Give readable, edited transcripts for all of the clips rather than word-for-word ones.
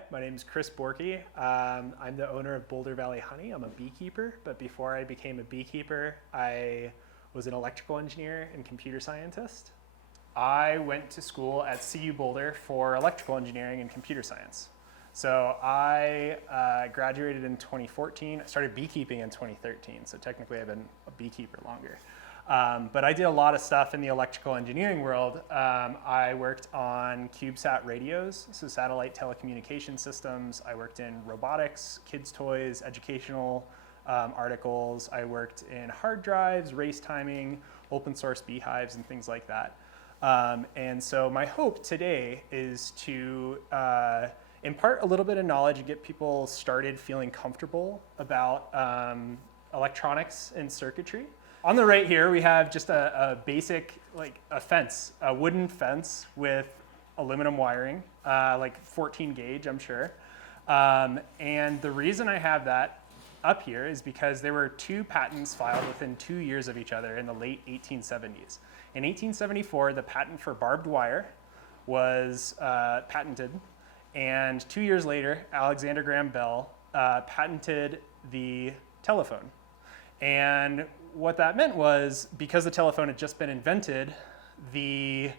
Hi, my name is Chris Borky. I'm the owner of Boulder Valley Honey. I'm a beekeeper, but before I became a beekeeper, I was an electrical engineer and computer scientist. I went to school at CU Boulder for electrical engineering and computer science. So I graduated in 2014. I started beekeeping in 2013, so technically I've been a beekeeper longer. But I did a lot of stuff in the electrical engineering world. I worked on CubeSat radios, so satellite telecommunication systems. I worked in robotics, kids' toys, educational articles. I worked in hard drives, race timing, open source beehives, and things like that. And so my hope today is to impart a little bit of knowledge and get people started feeling comfortable about electronics and circuitry. On the right here, we have just a basic, like a fence, a wooden fence with aluminum wiring, like 14 gauge, I'm sure. And the reason I have that up here is because there were two patents filed within 2 years of each other in the late 1870s. In 1874, the patent for barbed wire was patented. And 2 years later, Alexander Graham Bell patented the telephone. And what that meant was, because the telephone had just been invented, there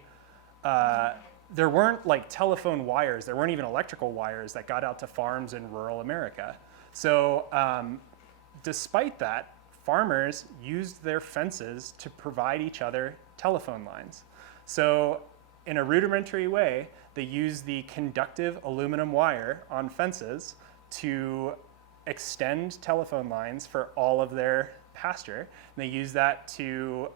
weren't like telephone wires, there weren't even electrical wires that got out to farms in rural America. So despite that, farmers used their fences to provide each other telephone lines. So in a rudimentary way, they used the conductive aluminum wire on fences to extend telephone lines for all of their pasture. And they use that to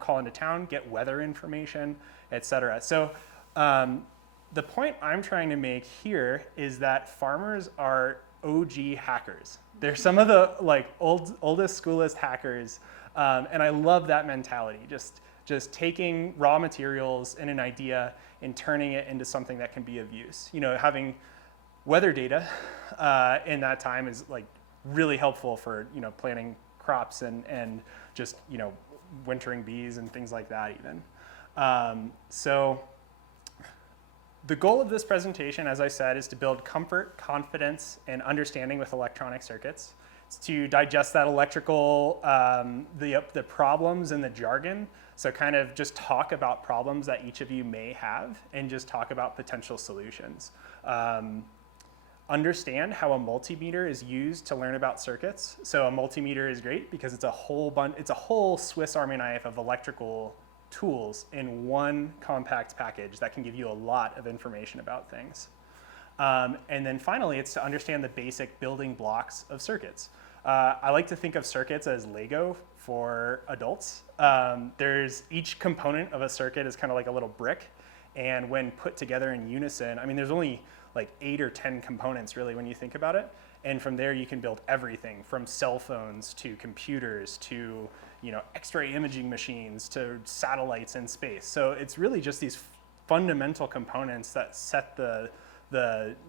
call into town, get weather information, etc. So the point I'm trying to make here is that farmers are OG hackers. They're some of the oldest, schoolest hackers, and I love that mentality. Just taking raw materials and an idea and turning it into something that can be of use. You know, having weather data in that time is like really helpful for planting crops and just wintering bees and things like that even. So the goal of this presentation, as I said, is to build comfort, confidence, and understanding with electronic circuits. It's to digest that electrical, the problems and the jargon. So kind of just talk about problems that each of you may have and just talk about potential solutions. Understand how a multimeter is used to learn about circuits. So a multimeter is great because it's a whole Swiss Army knife of electrical tools in one compact package that can give you a lot of information about things. And then finally, it's to understand the basic building blocks of circuits. I like to think of circuits as Lego for adults. There's each component of a circuit is kind of like a little brick. And when put together in unison, I mean, there's only like 8 or 10 components really when you think about it. And from there you can build everything from cell phones to computers to X-ray imaging machines to satellites in space. So it's really just these fundamental components that set the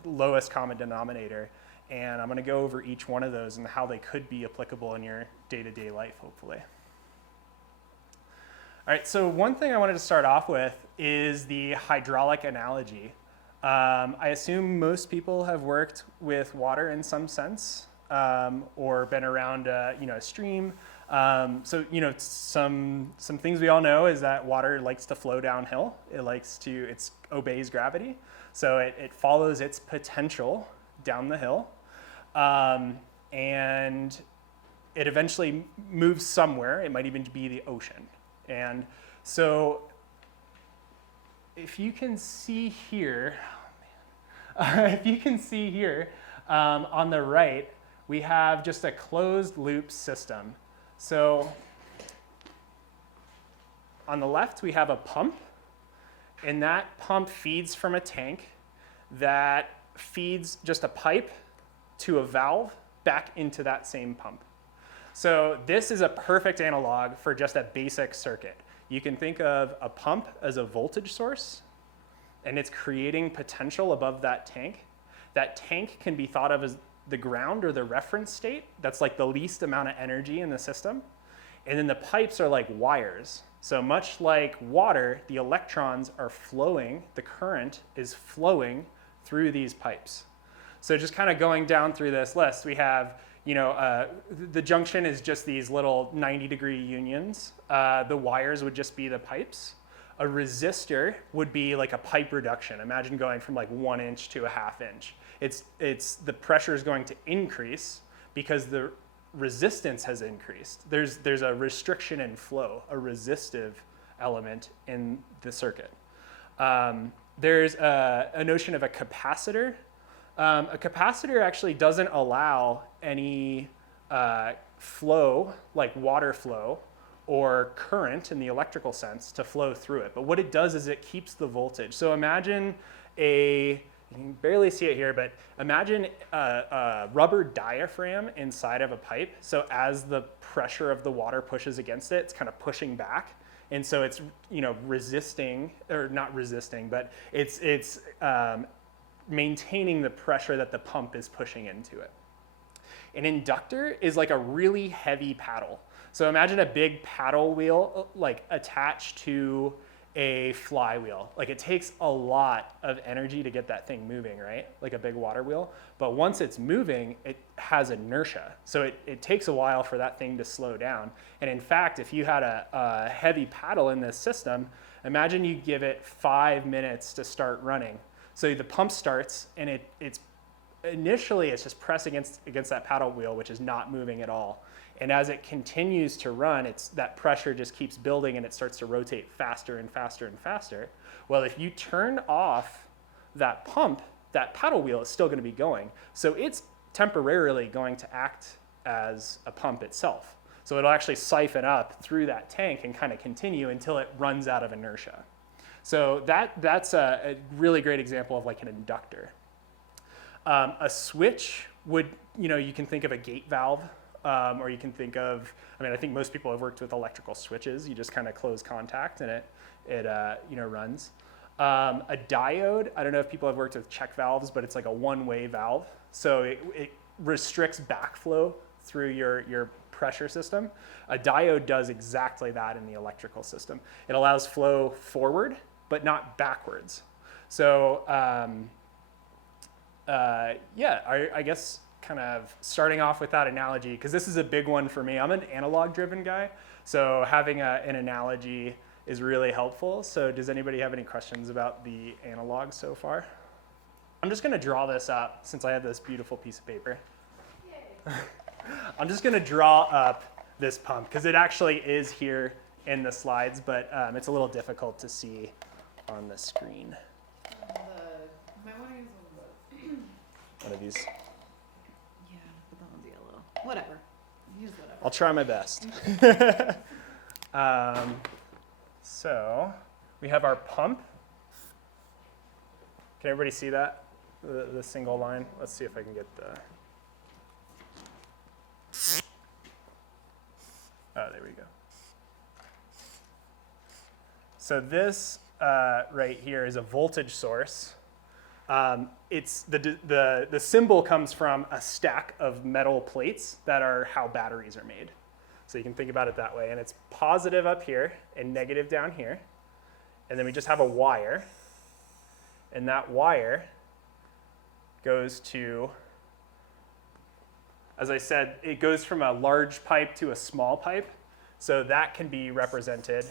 lowest common denominator. And I'm going to go over each one of those and how they could be applicable in your day-to-day life, hopefully. All right, so one thing I wanted to start off with is the hydraulic analogy. I assume most people have worked with water in some sense or been around a stream. So some things we all know is that water likes to flow downhill. It obeys gravity. So it follows its potential down the hill. And it eventually moves somewhere. It might even be the ocean. And so if you can see here, on the right, we have just a closed loop system. So on the left, we have a pump, and that pump feeds from a tank that feeds just a pipe to a valve back into that same pump. So this is a perfect analog for just a basic circuit. You can think of a pump as a voltage source, and it's creating potential above that tank. That tank can be thought of as the ground or the reference state. That's like the least amount of energy in the system. And then the pipes are like wires. So much like water, the electrons are flowing, the current is flowing through these pipes. So just kind of going down through this list, we have, the junction is just these little 90-degree unions. The wires would just be the pipes. A resistor would be like a pipe reduction. Imagine going from like 1 inch to a 1/2 inch. It's the pressure is going to increase because the resistance has increased. There's a restriction in flow, a resistive element in the circuit. There's a notion of a capacitor. A capacitor actually doesn't allow any flow, like water flow or current in the electrical sense, to flow through it. But what it does is it keeps the voltage. So imagine you can barely see it here, but imagine a rubber diaphragm inside of a pipe. So as the pressure of the water pushes against it, it's kind of pushing back. And so it's, resisting, or not resisting, but it's maintaining the pressure that the pump is pushing into it. An inductor is like a really heavy paddle. So imagine a big paddle wheel like attached to a flywheel. Like it takes a lot of energy to get that thing moving, right? Like a big water wheel. But once it's moving, it has inertia. So it takes a while for that thing to slow down. And in fact, if you had a heavy paddle in this system, imagine you give it 5 minutes to start running. So the pump starts and it's initially it's just pressing against that paddle wheel, which is not moving at all. And as it continues to run, that pressure just keeps building and it starts to rotate faster and faster and faster. Well, if you turn off that pump, that paddle wheel is still going to be going. So it's temporarily going to act as a pump itself. So it'll actually siphon up through that tank and kind of continue until it runs out of inertia. So that's a really great example of like an inductor. A switch would, you can think of a gate valve. Or you can think of, I think most people have worked with electrical switches. You just kind of close contact and it runs. A diode, I don't know if people have worked with check valves, but it's like a one-way valve. So it restricts backflow through your pressure system. A diode does exactly that in the electrical system. It allows flow forward, but not backwards. So I guess kind of starting off with that analogy, because this is a big one for me. I'm an analog-driven guy, so having an analogy is really helpful. So does anybody have any questions about the analog so far? I'm just going to draw this up since I have this beautiful piece of paper. Yay. I'm just going to draw up this pump because it actually is here in the slides, but it's a little difficult to see on the screen. One of these. Whatever. Use whatever. I'll try my best. So we have our pump. Can everybody see that? The single line? Let's see if I can get the... Oh, there we go. So this right here is a voltage source. It's the symbol comes from a stack of metal plates that are how batteries are made. So you can think about it that way. And it's positive up here and negative down here. And then we just have a wire. And that wire goes to, as I said, it goes from a large pipe to a small pipe. So that can be represented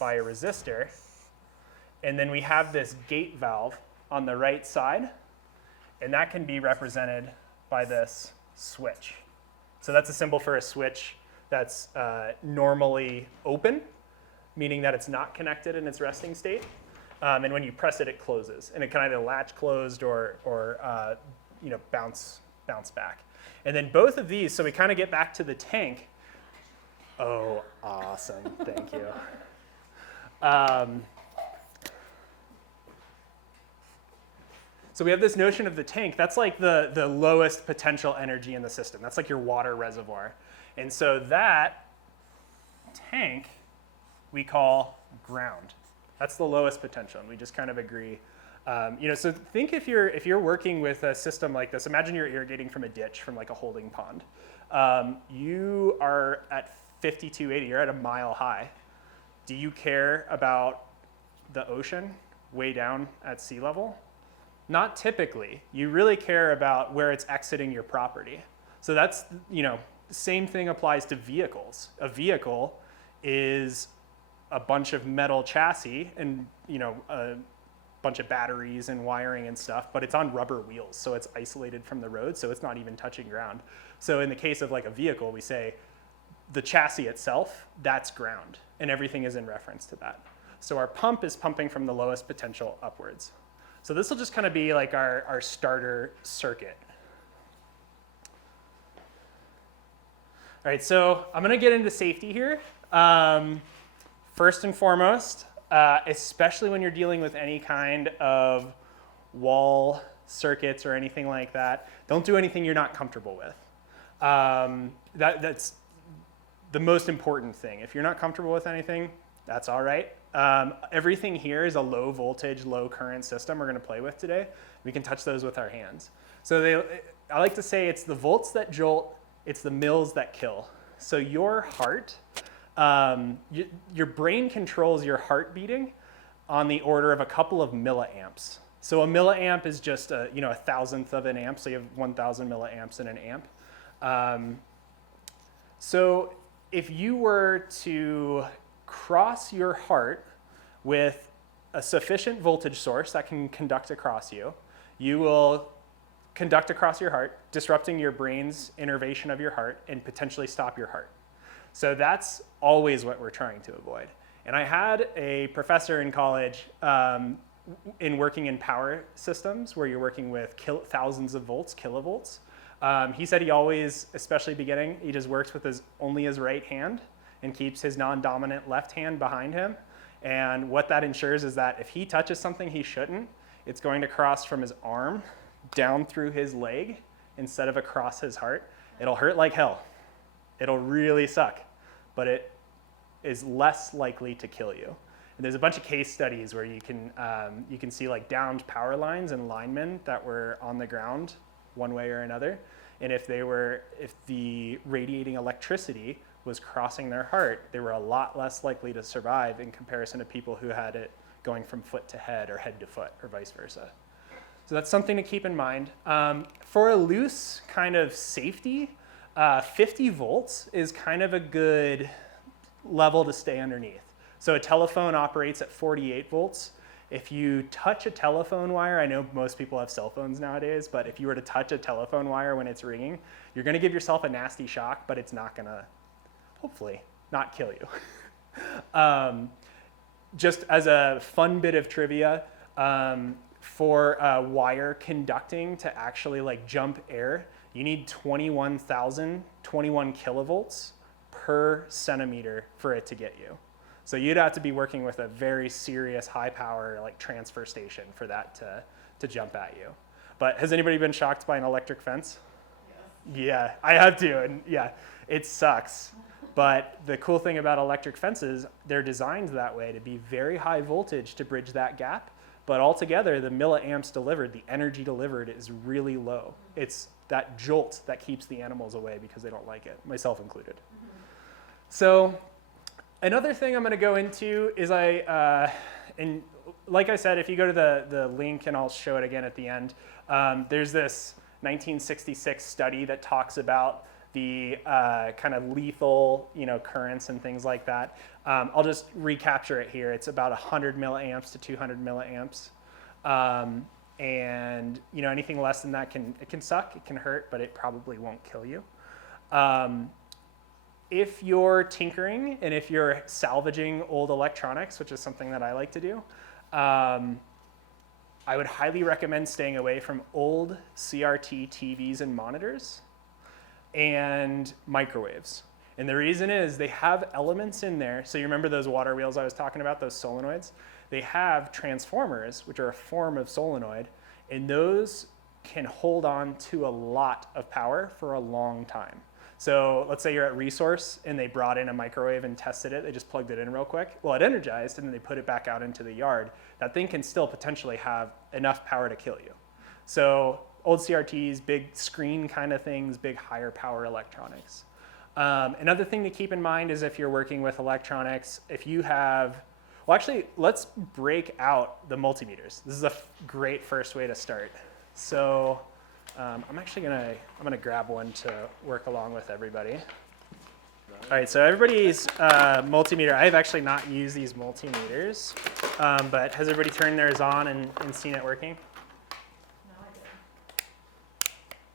by a resistor. And then we have this gate valve on the right side, and that can be represented by this switch. So that's a symbol for a switch that's normally open, meaning that it's not connected in its resting state. And when you press it, it closes, and it can either latch closed or bounce back. And then both of these, so we kind of get back to the tank. Oh, awesome! Thank you. So we have this notion of the tank. That's like the lowest potential energy in the system. That's like your water reservoir. And so that tank we call ground. That's the lowest potential, and we just kind of agree. So think if you're working with a system like this, imagine you're irrigating from a ditch from like a holding pond. You are at 5280, you're at a mile high. Do you care about the ocean way down at sea level? Not typically. You really care about where it's exiting your property. So that's, same thing applies to vehicles. A vehicle is a bunch of metal chassis and, a bunch of batteries and wiring and stuff, but it's on rubber wheels, so it's isolated from the road, so it's not even touching ground. So in the case of like a vehicle, we say the chassis itself, that's ground, and everything is in reference to that. So our pump is pumping from the lowest potential upwards. So this will just kind of be like our starter circuit. All right, so I'm going to get into safety here. First and foremost, especially when you're dealing with any kind of wall circuits or anything like that, don't do anything you're not comfortable with. That's the most important thing. If you're not comfortable with anything, that's all right. Everything here is a low voltage, low current system we're going to play with today. We can touch those with our hands. So I like to say it's the volts that jolt, it's the mills that kill. So your heart, your brain controls your heart beating on the order of a couple of milliamps. So a milliamp is just a thousandth of an amp, so you have 1,000 milliamps in an amp. So if you were to cross your heart with a sufficient voltage source that can conduct across you, you will conduct across your heart, disrupting your brain's innervation of your heart and potentially stop your heart. So that's always what we're trying to avoid. And I had a professor in college in working in power systems where you're working with thousands of volts, kilovolts. He said he always, especially beginning, he just works with only his right hand and keeps his non-dominant left hand behind him. And what that ensures is that if he touches something he shouldn't, it's going to cross from his arm down through his leg instead of across his heart. It'll hurt like hell. It'll really suck, but it is less likely to kill you. And there's a bunch of case studies where you can see like downed power lines and linemen that were on the ground one way or another. And if the radiating electricity was crossing their heart, they were a lot less likely to survive in comparison to people who had it going from foot to head or head to foot or vice versa. So that's something to keep in mind. For a loose kind of safety, 50 volts is kind of a good level to stay underneath. So a telephone operates at 48 volts. If you touch a telephone wire, I know most people have cell phones nowadays, but if you were to touch a telephone wire when it's ringing, you're going to give yourself a nasty shock, but it's not going to, hopefully, not kill you. Just as a fun bit of trivia, for wire conducting to actually like jump air, you need 21 kilovolts per centimeter for it to get you. So you'd have to be working with a very serious high power like transfer station for that to jump at you. But has anybody been shocked by an electric fence? Yes. Yeah, I have to, and yeah, it sucks. But the cool thing about electric fences, they're designed that way to be very high voltage to bridge that gap. But altogether, the milliamps delivered, the energy delivered is really low. It's that jolt that keeps the animals away because they don't like it, myself included. Mm-hmm. So another thing I'm going to go into is and like I said, if you go to the link, and I'll show it again at the end, there's this 1966 study that talks about the kind of lethal, currents and things like that. I'll just recapture it here. It's about 100 milliamps to 200 milliamps. And anything less than that it can suck, it can hurt, but it probably won't kill you. If you're tinkering and if you're salvaging old electronics, which is something that I like to do, I would highly recommend staying away from old CRT TVs and monitors and microwaves. And the reason is they have elements in there. So you remember those water wheels I was talking about, those solenoids? They have transformers, which are a form of solenoid, and those can hold on to a lot of power for a long time. So let's say you're at Resource and they brought in a microwave and tested it. They just plugged it in real quick. Well, it energized and then they put it back out into the yard. That thing can still potentially have enough power to kill you. So old CRTs, big screen kind of things, big higher power electronics. Another thing to keep in mind is if you're working with electronics, if you have, Well, actually, let's break out the multimeters. This is a great first way to start. So I'm gonna grab one to work along with everybody. All right, so everybody's multimeter. I've actually not used these multimeters, but has everybody turned theirs on and seen it working? No, I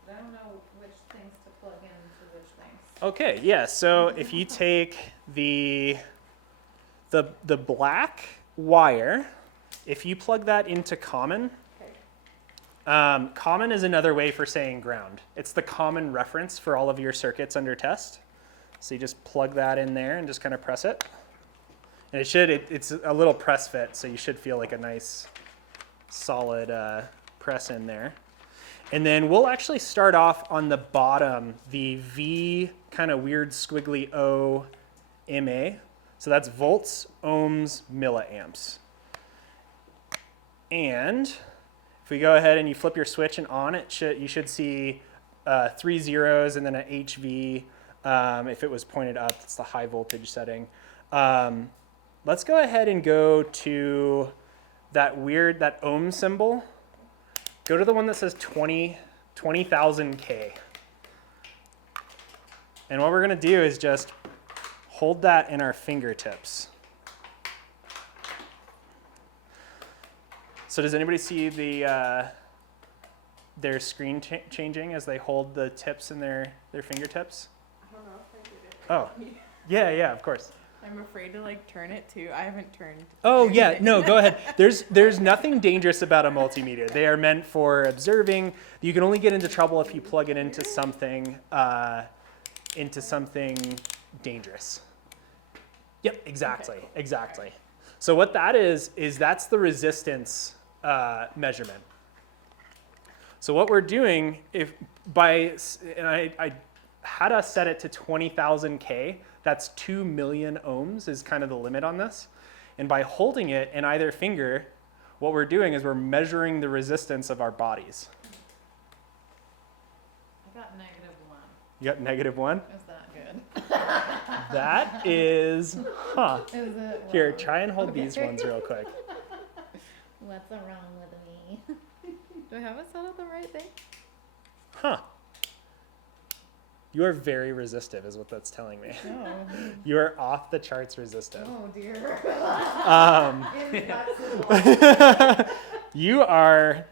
didn't. I don't know which things to plug into which things. Okay, yeah. So if you take the black wire, if you plug that into common, common is another way for saying ground. It's the common reference for all of your circuits under test. So you just plug that in there and just kind of press it. And it's a little press fit, so you should feel like a nice solid press in there. And then we'll actually start off on the bottom, the V kind of weird squiggly O MA. So that's volts, ohms, milliamps. And if we go ahead and you flip your switch and on it, you should see 3 zeros and then an HV. If it was pointed up, it's the high voltage setting. Let's go ahead and go to that ohm symbol. Go to the one that says 20,000 K. And what we're going to do is just hold that in our fingertips. So does anybody see their screen changing as they hold the tips in their fingertips? I don't know if I did it. Oh, yeah, of course. I'm afraid to like turn it too. I haven't turned. Oh yeah, no, go ahead. There's nothing dangerous about a multimeter. They are meant for observing. You can only get into trouble if you plug it into something dangerous. Yep, exactly, Okay. exactly. So what that is that's the resistance measurement. So what we're doing, I had us set it to 20,000 K. That's 2 million ohms is kind of the limit on this. And by holding it in either finger, what we're doing is we're measuring the resistance of our bodies. I got -1. You got -1? Is that good? That is, huh. Is it? Here, try and hold these ones real quick. What's wrong with me? Do I have it set up the right thing? Huh. You are very resistive is what that's telling me. No. You are off the charts resistive. Oh dear. Inflexible. You are,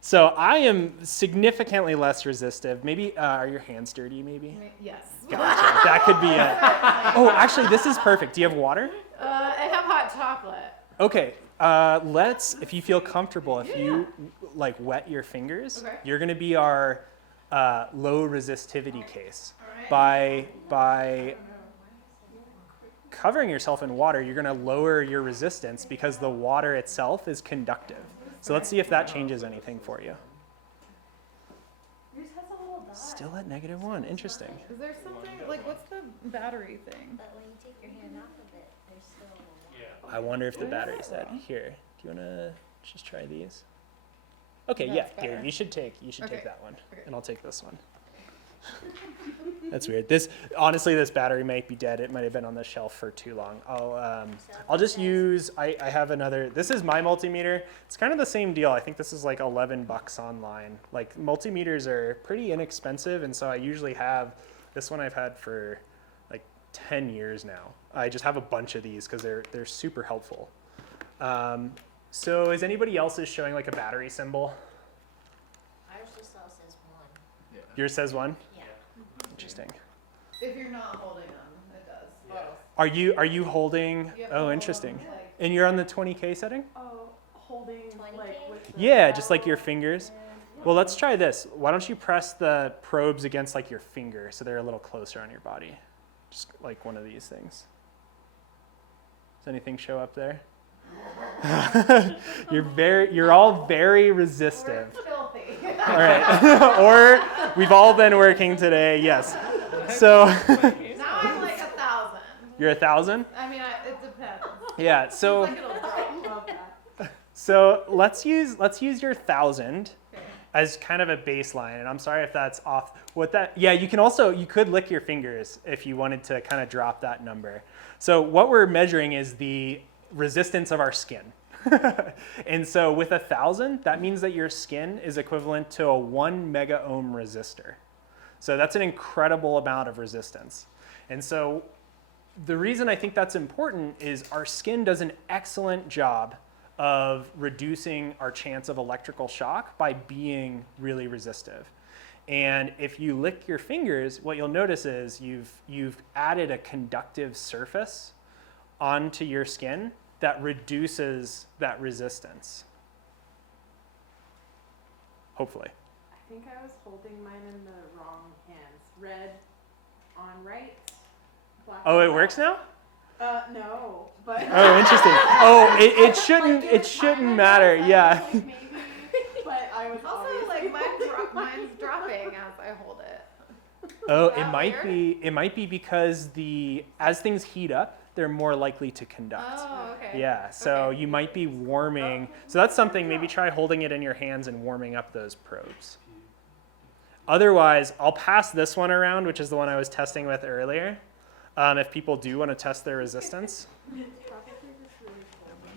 so I am significantly less resistive. Maybe, are your hands dirty maybe? Yes. Gotcha. That could be it. Oh, actually, this is perfect. Do you have water? I have hot chocolate. Okay. If you feel comfortable, if you like wet your fingers, Okay. you're going to be our low resistivity case. All right. By covering yourself in water, you're going to lower your resistance because the water itself is conductive. So let's see if that changes anything for you. Yours has a little dot. Still at -1. Interesting. Is there something like what's the battery thing? But when you take your hand off of it, there's still. I wonder if the battery's dead. Here, do you want to just try these? Okay, yeah, That's here, better. you should take Okay. that one, Okay. and I'll take this one. That's weird. Honestly, this battery might be dead. It might have been on the shelf for too long. I'll just use, I have another, this is my multimeter. It's kind of the same deal. I think this is like $11 online. Like multimeters are pretty inexpensive, and so I usually have, this one I've had for like 10 years now. I just have a bunch of these because they're super helpful. So is anybody else's showing like a battery symbol? Ours just all says 1. Yours says 1? Yeah. Interesting. If you're not holding them, it does. Are you holding? You have to Oh, hold interesting. them, like, And you're on the 20K setting? Holding 20K? with the Yeah, just like your fingers. Well, let's try this. Why don't you press the probes against like your finger so they're a little closer on your body? Just like one of these things. Does anything show up there? You're all very resistive. We're filthy. All right. Or we've all been working today. Yes. So Now I'm like 1,000. you're 1,000? I mean, it depends. Yeah. So Like it'll drop above that. so let's use your 1,000 Okay. as kind of a baseline. And I'm sorry if that's off. Yeah, you could lick your fingers if you wanted to kind of drop that number. So what we're measuring is the resistance of our skin. And so with 1,000, that means that your skin is equivalent to a 1 mega ohm resistor. So that's an incredible amount of resistance. And so the reason I think that's important is our skin does an excellent job of reducing our chance of electrical shock by being really resistive. And if you lick your fingers, what you'll notice is you've added a conductive surface onto your skin that reduces that resistance. Hopefully. I think I was holding mine in the wrong hands. Red on right, black Oh, on it left. works now? No, but. Oh, interesting. Oh, it Like, shouldn't matter. I Yeah. was like, maybe, but I was Also, obviously- like mine's dropping as I hold it. Oh, Is that weird? it might be because as things heat up, they're more likely to conduct. Oh, okay. Yeah, so Okay. you might be warming. So that's something, maybe try holding it in your hands and warming up those probes. Otherwise, I'll pass this one around, which is the one I was testing with earlier, if people do want to test their resistance.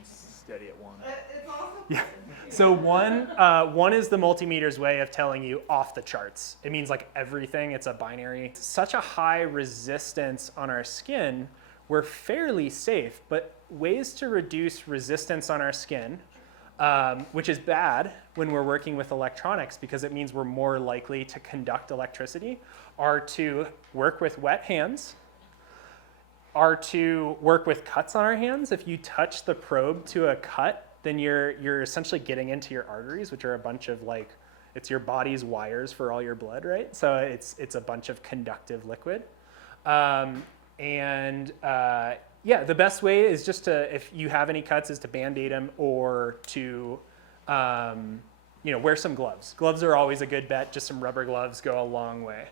Steady at one. It's also Yeah. So one is the multimeter's way of telling you off the charts. It means like everything, it's a binary. Such a high resistance on our skin, we're fairly safe, but ways to reduce resistance on our skin, which is bad when we're working with electronics because it means we're more likely to conduct electricity, are to work with wet hands, are to work with cuts on our hands. If you touch the probe to a cut, then you're essentially getting into your arteries, which are a bunch of it's your body's wires for all your blood, right? So it's a bunch of conductive liquid. Yeah, the best way is just to, if you have any cuts, is to Band-Aid them or to, wear some gloves. Gloves are always a good bet. Just some rubber gloves go a long way.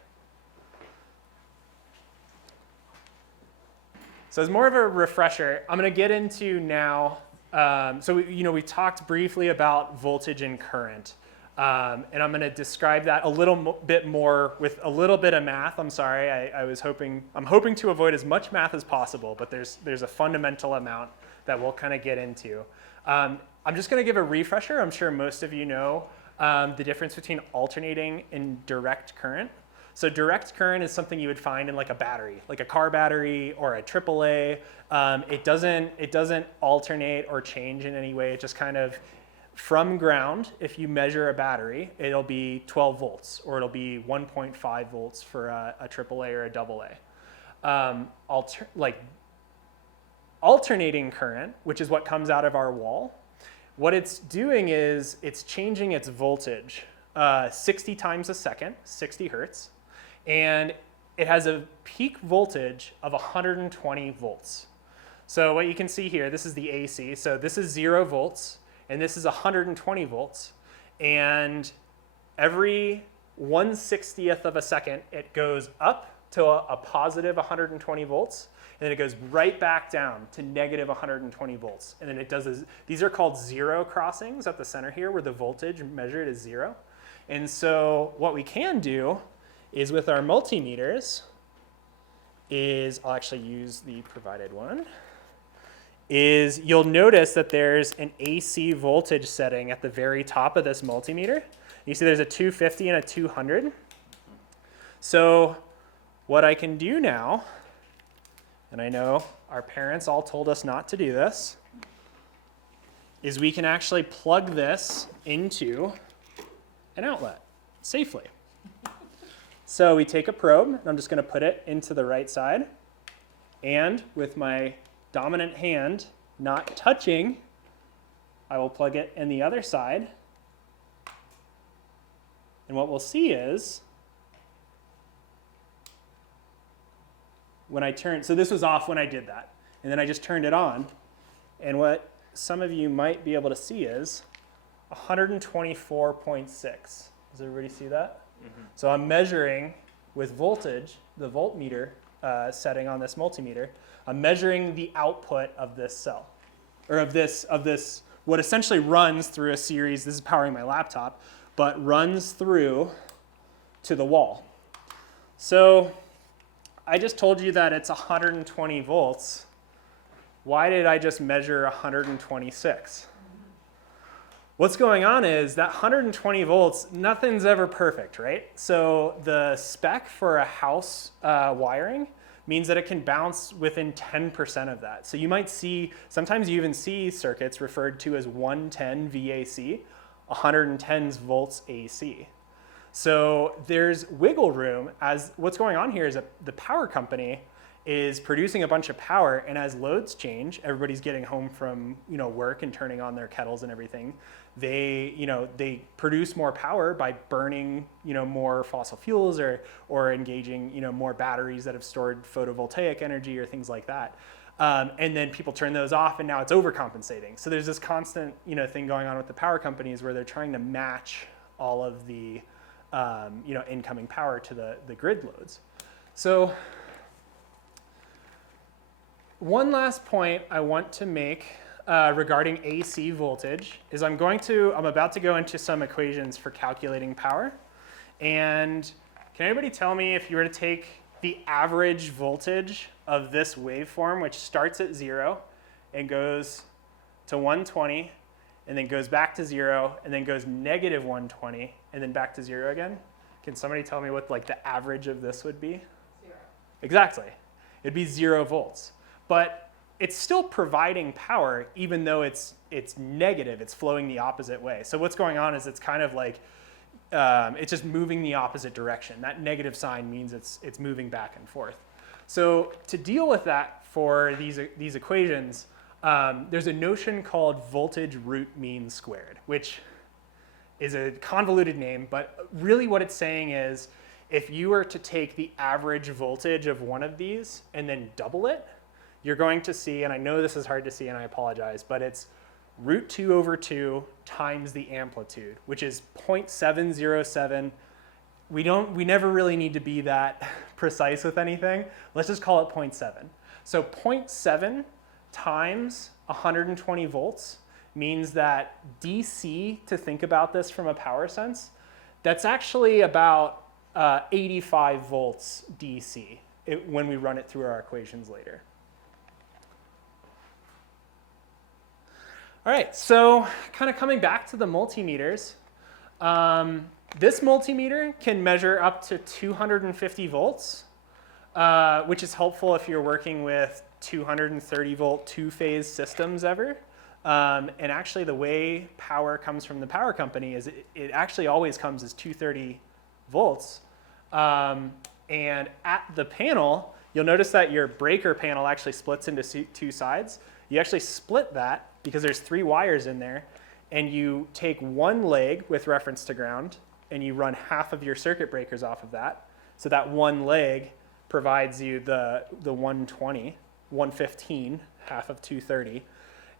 So as more of a refresher, I'm going to get into now. We talked briefly about voltage and current. And I'm going to describe that a little bit more with a little bit of math. I'm sorry, I'm hoping to avoid as much math as possible, but there's a fundamental amount that we'll kind of get into. I'm just going to give a refresher. I'm sure most of you know the difference between alternating and direct current. So direct current is something you would find in like a battery, like a car battery or a AAA. It doesn't alternate or change in any way. It just kind of, from ground, if you measure a battery, it'll be 12 volts or it'll be 1.5 volts for a AAA or a AA. Alternating current, which is what comes out of our wall, what it's doing is it's changing its voltage 60 times a second, 60 hertz, and it has a peak voltage of 120 volts. So what you can see here, this is the AC, so this is 0 volts, and this is 120 volts, and every 1/60th of a second, it goes up to a positive 120 volts, and then it goes right back down to negative 120 volts. And then it does these are called zero crossings at the center here, where the voltage measured is 0. And so what we can do is with our multimeters I'll actually use the provided one, is you'll notice that there's an AC voltage setting at the very top of this multimeter. You see there's a 250 and a 200. So what I can do now, and I know our parents all told us not to do this, is we can actually plug this into an outlet safely. So we take a probe, and I'm just going to put it into the right side, and with my dominant hand not touching, I will plug it in the other side. And what we'll see is when I turn, so this was off when I did that, and then I just turned it on, and what some of you might be able to see is 124.6. Does everybody see that? Mm-hmm. So I'm measuring with voltage, the voltmeter setting on this multimeter. I'm measuring the output of this cell, or of this what essentially runs through a series. This is powering my laptop, but runs through to the wall. So I just told you that it's 120 volts. why did I just measure 126? What's going on is that 120 volts, nothing's ever perfect, right? So the spec for a house wiring means that it can bounce within 10% of that. So you might see, sometimes you even see circuits referred to as 110 VAC, 110 volts AC. So there's wiggle room, as what's going on here is that the power company is producing a bunch of power, and as loads change, everybody's getting home from work and turning on their kettles and everything. They produce more power by burning more fossil fuels or engaging more batteries that have stored photovoltaic energy or things like that. And then people turn those off, and now it's overcompensating. So there's this constant thing going on with the power companies where they're trying to match all of the incoming power to the grid loads. So one last point I want to make regarding AC voltage is I'm about to go into some equations for calculating power. And can anybody tell me if you were to take the average voltage of this waveform, which starts at 0 and goes to 120, and then goes back to 0, and then goes negative 120, and then back to 0 again? Can somebody tell me what the average of this would be? 0. Exactly. It'd be 0 volts. But it's still providing power, even though it's negative. It's flowing the opposite way. So what's going on is it's kind of like it's just moving the opposite direction. That negative sign means it's moving back and forth. So to deal with that for these equations, there's a notion called voltage root mean squared, which is a convoluted name, but really what it's saying is if you were to take the average voltage of one of these and then double it, you're going to see, and I know this is hard to see and I apologize, but it's root 2 over 2 times the amplitude, which is 0.707. We never really need to be that precise with anything. Let's just call it 0.7. So 0.7 times 120 volts means that DC, to think about this from a power sense, that's actually about 85 volts DC when we run it through our equations later. All right, so kind of coming back to the multimeters, this multimeter can measure up to 250 volts, which is helpful if you're working with 230 volt two-phase systems ever. And actually the way power comes from the power company is it actually always comes as 230 volts. And at the panel, you'll notice that your breaker panel actually splits into two sides. You actually split that because there's 3 wires in there, and you take one leg with reference to ground, and you run half of your circuit breakers off of that. So that one leg provides you the 120, 115, half of 230.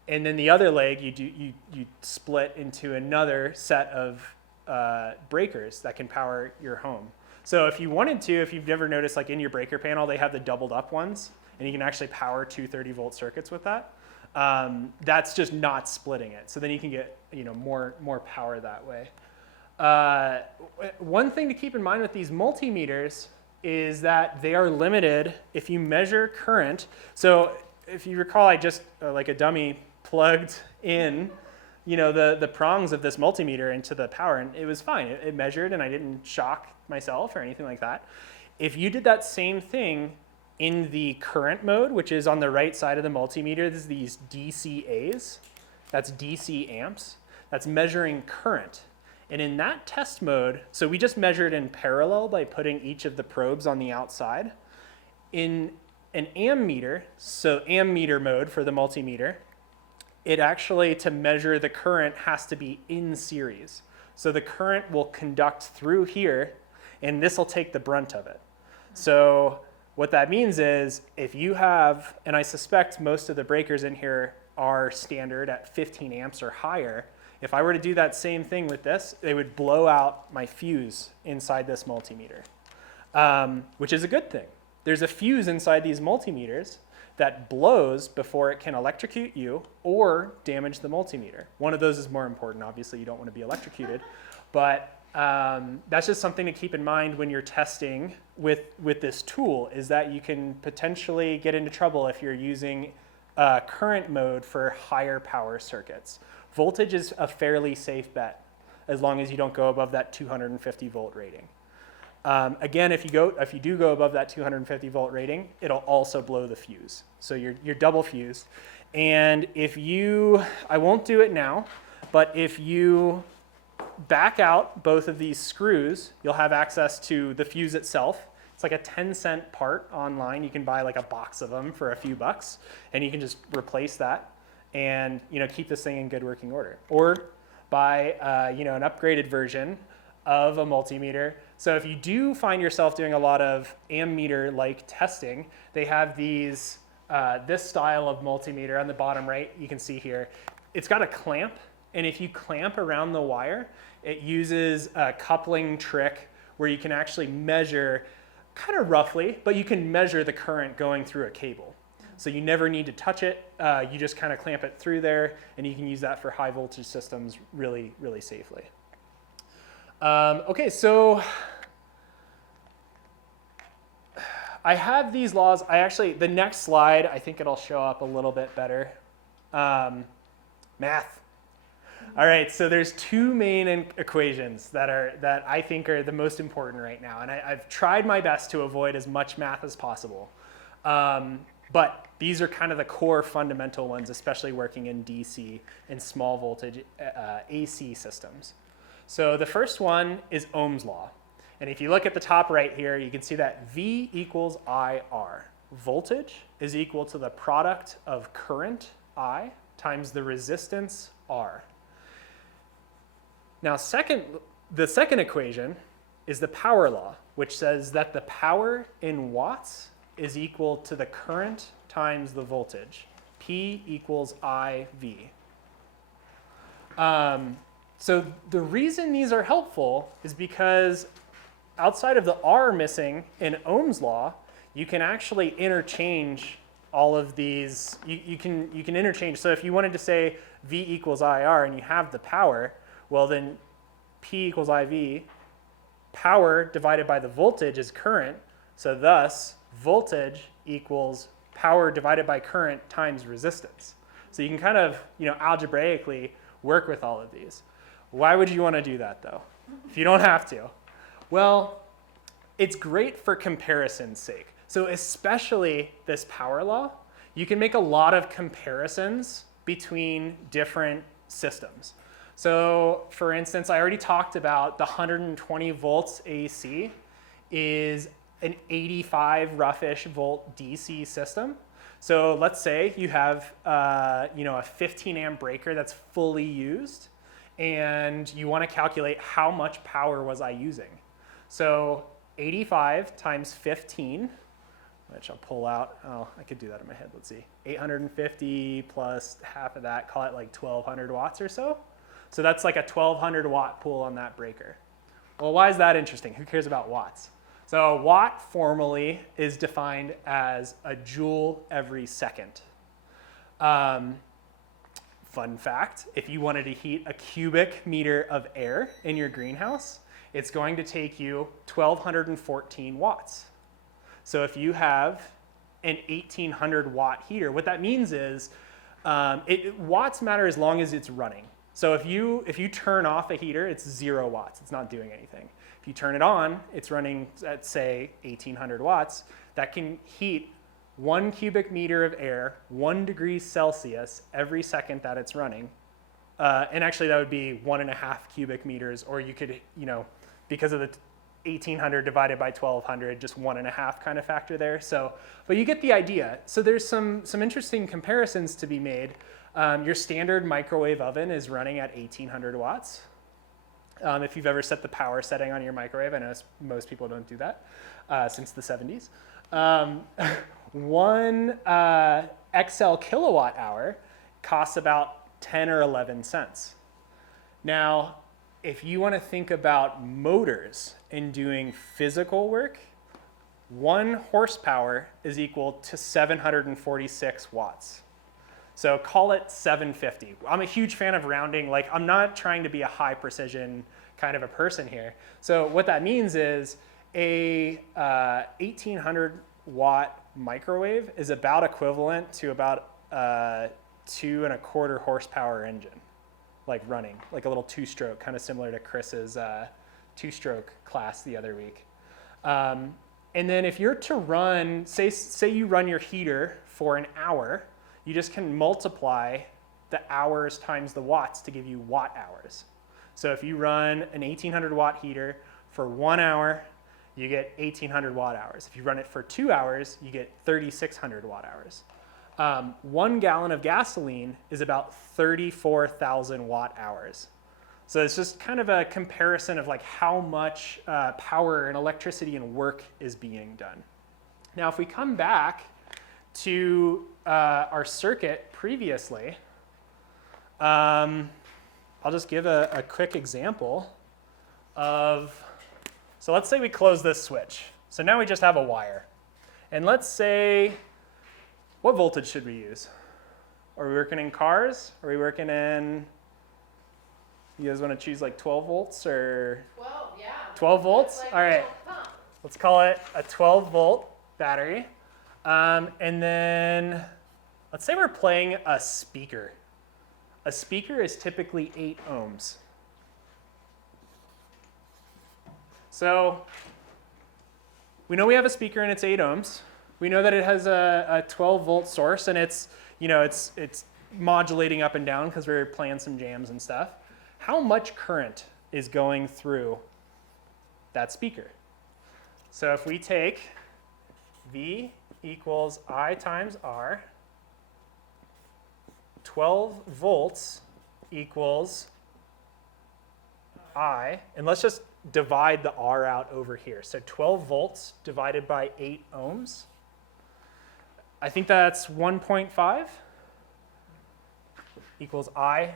And then the other leg, you split into another set of breakers that can power your home. So if you wanted to, if you've ever noticed, like in your breaker panel, they have the doubled up ones, and you can actually power 230 volt circuits with that. That's just not splitting it. So then you can get more power that way. One thing to keep in mind with these multimeters is that they are limited if you measure current. So if you recall, I just like a dummy plugged in the prongs of this multimeter into the power, and it was fine. It measured, and I didn't shock myself or anything like that. If you did that same thing in the current mode, which is on the right side of the multimeter, this is these DCAs, that's DC amps, that's measuring current. And in that test mode, so we just measured in parallel by putting each of the probes on the outside. In an ammeter, so ammeter mode for the multimeter, it actually, to measure the current, has to be in series. So the current will conduct through here, and this will take the brunt of it. So what that means is if you have, and I suspect most of the breakers in here are standard at 15 amps or higher, if I were to do that same thing with this, they would blow out my fuse inside this multimeter, which is a good thing. There's a fuse inside these multimeters that blows before it can electrocute you or damage the multimeter. One of those is more important. Obviously, you don't want to be electrocuted, but that's just something to keep in mind when you're testing with this tool, is that you can potentially get into trouble if you're using current mode for higher power circuits. Voltage is a fairly safe bet as long as you don't go above that 250 volt rating. Again, if you do go above that 250 volt rating, it'll also blow the fuse. So you're double fused. And I won't do it now, but if you back out both of these screws, you'll have access to the fuse itself. It's like a 10-cent part online. You can buy like a box of them for a few bucks, and you can just replace that and keep this thing in good working order. Or buy an upgraded version of a multimeter. So if you do find yourself doing a lot of ammeter-like testing, they have these this style of multimeter on the bottom right. You can see here, it's got a clamp, and if you clamp around the wire, it uses a coupling trick where you can actually measure, kind of roughly, but you can measure the current going through a cable. So you never need to touch it. You just kind of clamp it through there, and you can use that for high voltage systems really, really safely. Okay, so I have these laws. The next slide, I think it'll show up a little bit better. Math. All right, so there's two main equations that I think are the most important right now, and I've tried my best to avoid as much math as possible. But these are kind of the core fundamental ones, especially working in DC and small voltage AC systems. So the first one is Ohm's law. And if you look at the top right here, you can see that V equals IR. Voltage is equal to the product of current, I, times the resistance, R. Now, the second equation is the power law, which says that the power in watts is equal to the current times the voltage. P equals IV. So the reason these are helpful is because outside of the R missing in Ohm's law, you can actually interchange all of these. You can interchange. So if you wanted to say V equals IR and you have the power, well then P equals IV. Power divided by the voltage is current. So thus, voltage equals power divided by current times resistance. So you can kind of, algebraically work with all of these. Why would you want to do that though, if you don't have to? Well, it's great for comparison's sake. So especially this power law, you can make a lot of comparisons between different systems. So for instance, I already talked about the 120 volts AC is an 85 roughish volt DC system. So let's say you have a 15 amp breaker that's fully used, and you want to calculate how much power was I using. So 85 times 15, which I'll pull out. Oh, I could do that in my head. Let's see. 850 plus half of that, call it like 1,200 watts or so. So that's like a 1,200 watt pull on that breaker. Well, why is that interesting? Who cares about watts? So a watt formally is defined as a joule every second. Fun fact, if you wanted to heat a cubic meter of air in your greenhouse, it's going to take you 1,214 watts. So if you have an 1,800 watt heater, what that means is watts matter as long as it's running. So if you turn off a heater, it's 0 watts. It's not doing anything. If you turn it on, it's running at, say, 1,800 watts. That can heat 1 cubic meter of air, 1 degree Celsius every second that it's running. And actually, that would be 1.5 cubic meters, or you could, because of the 1,800 divided by 1,200, just 1.5 kind of factor there. So, but you get the idea. So there's some interesting comparisons to be made. Your standard microwave oven is running at 1,800 watts. If you've ever set the power setting on your microwave, I know most people don't do that since the 70s. One XL kilowatt hour costs about 10 or 11 cents. Now, if you want to think about motors and doing physical work, 1 horsepower is equal to 746 watts. So call it 750. I'm a huge fan of rounding. Like, I'm not trying to be a high precision kind of a person here. So what that means is a 1,800 watt microwave is about equivalent to about a 2.25 horsepower engine, like running, like a little two-stroke, kind of similar to Chris's two-stroke class the other week. And then if you're to run, say you run your heater for an hour, you just can multiply the hours times the watts to give you watt hours. So if you run an 1800 watt heater for 1 hour, you get 1800 watt hours. If you run it for 2 hours, you get 3600 watt hours. 1 gallon of gasoline is about 34,000 watt hours. So it's just kind of a comparison of like how much power and electricity and work is being done. Now, if we come back to our circuit previously, I'll just give a quick example of, so let's say we close this switch. So now we just have a wire. And let's say, what voltage should we use? Are we working in cars? Are we working in, you guys want to choose like 12 volts or? 12, yeah. 12 volts? Like All right. pump. Let's call it a 12 volt battery. And then let's say we're playing a speaker. A speaker is typically 8 ohms. So we know we have a speaker and it's 8 ohms. We know that it has a 12 volt source and it's modulating up and down because we're playing some jams and stuff. How much current is going through that speaker? So if we take V equals I times R, 12 volts equals I, and let's just divide the R out over here. So 12 volts divided by 8 ohms. I think that's 1.5 equals I.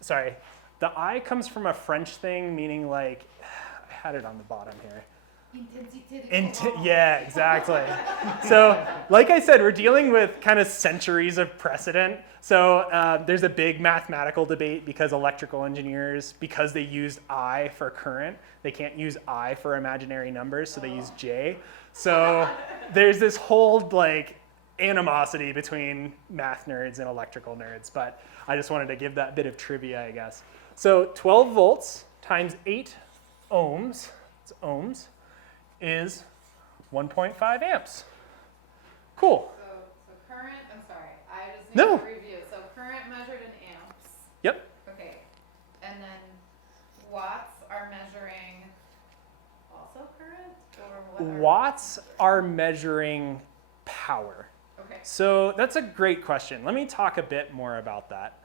Sorry, the I comes from a French thing, meaning like, I had it on the bottom here. Yeah, exactly. So, like I said, we're dealing with kind of centuries of precedent. So there's a big mathematical debate because electrical engineers, because they used I for current, they can't use I for imaginary numbers, so they use J. So there's this whole like animosity between math nerds and electrical nerds, but I just wanted to give that bit of trivia, I guess. So 12 volts times 8 ohms, it's ohms, is 1.5 amps. Cool. So current, I'm sorry, I just need No. to review. So current measured in amps. Yep. Okay. And then watts are measuring also current? Or what Watts are measuring power. Okay. So that's a great question. Let me talk a bit more about that.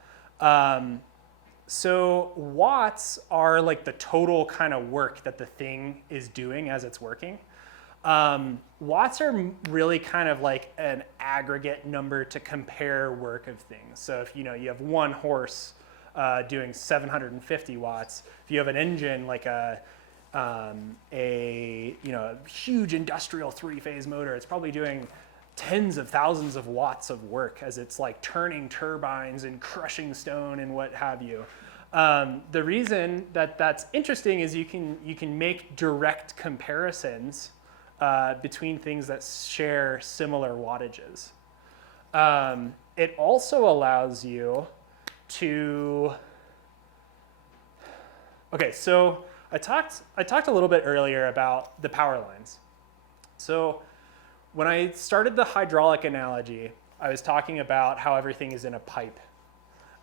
So watts are like the total kind of work that the thing is doing as it's working. Watts are really kind of like an aggregate number to compare work of things. So if you have 1 horse doing 750 watts, if you have an engine like a huge industrial 3-phase motor, it's probably doing tens of thousands of watts of work as it's like turning turbines and crushing stone and what have you. The reason that that's interesting is you can make direct comparisons between things that share similar wattages. It also allows you to, okay, so I talked a little bit earlier about the power lines. So when I started the hydraulic analogy, I was talking about how everything is in a pipe.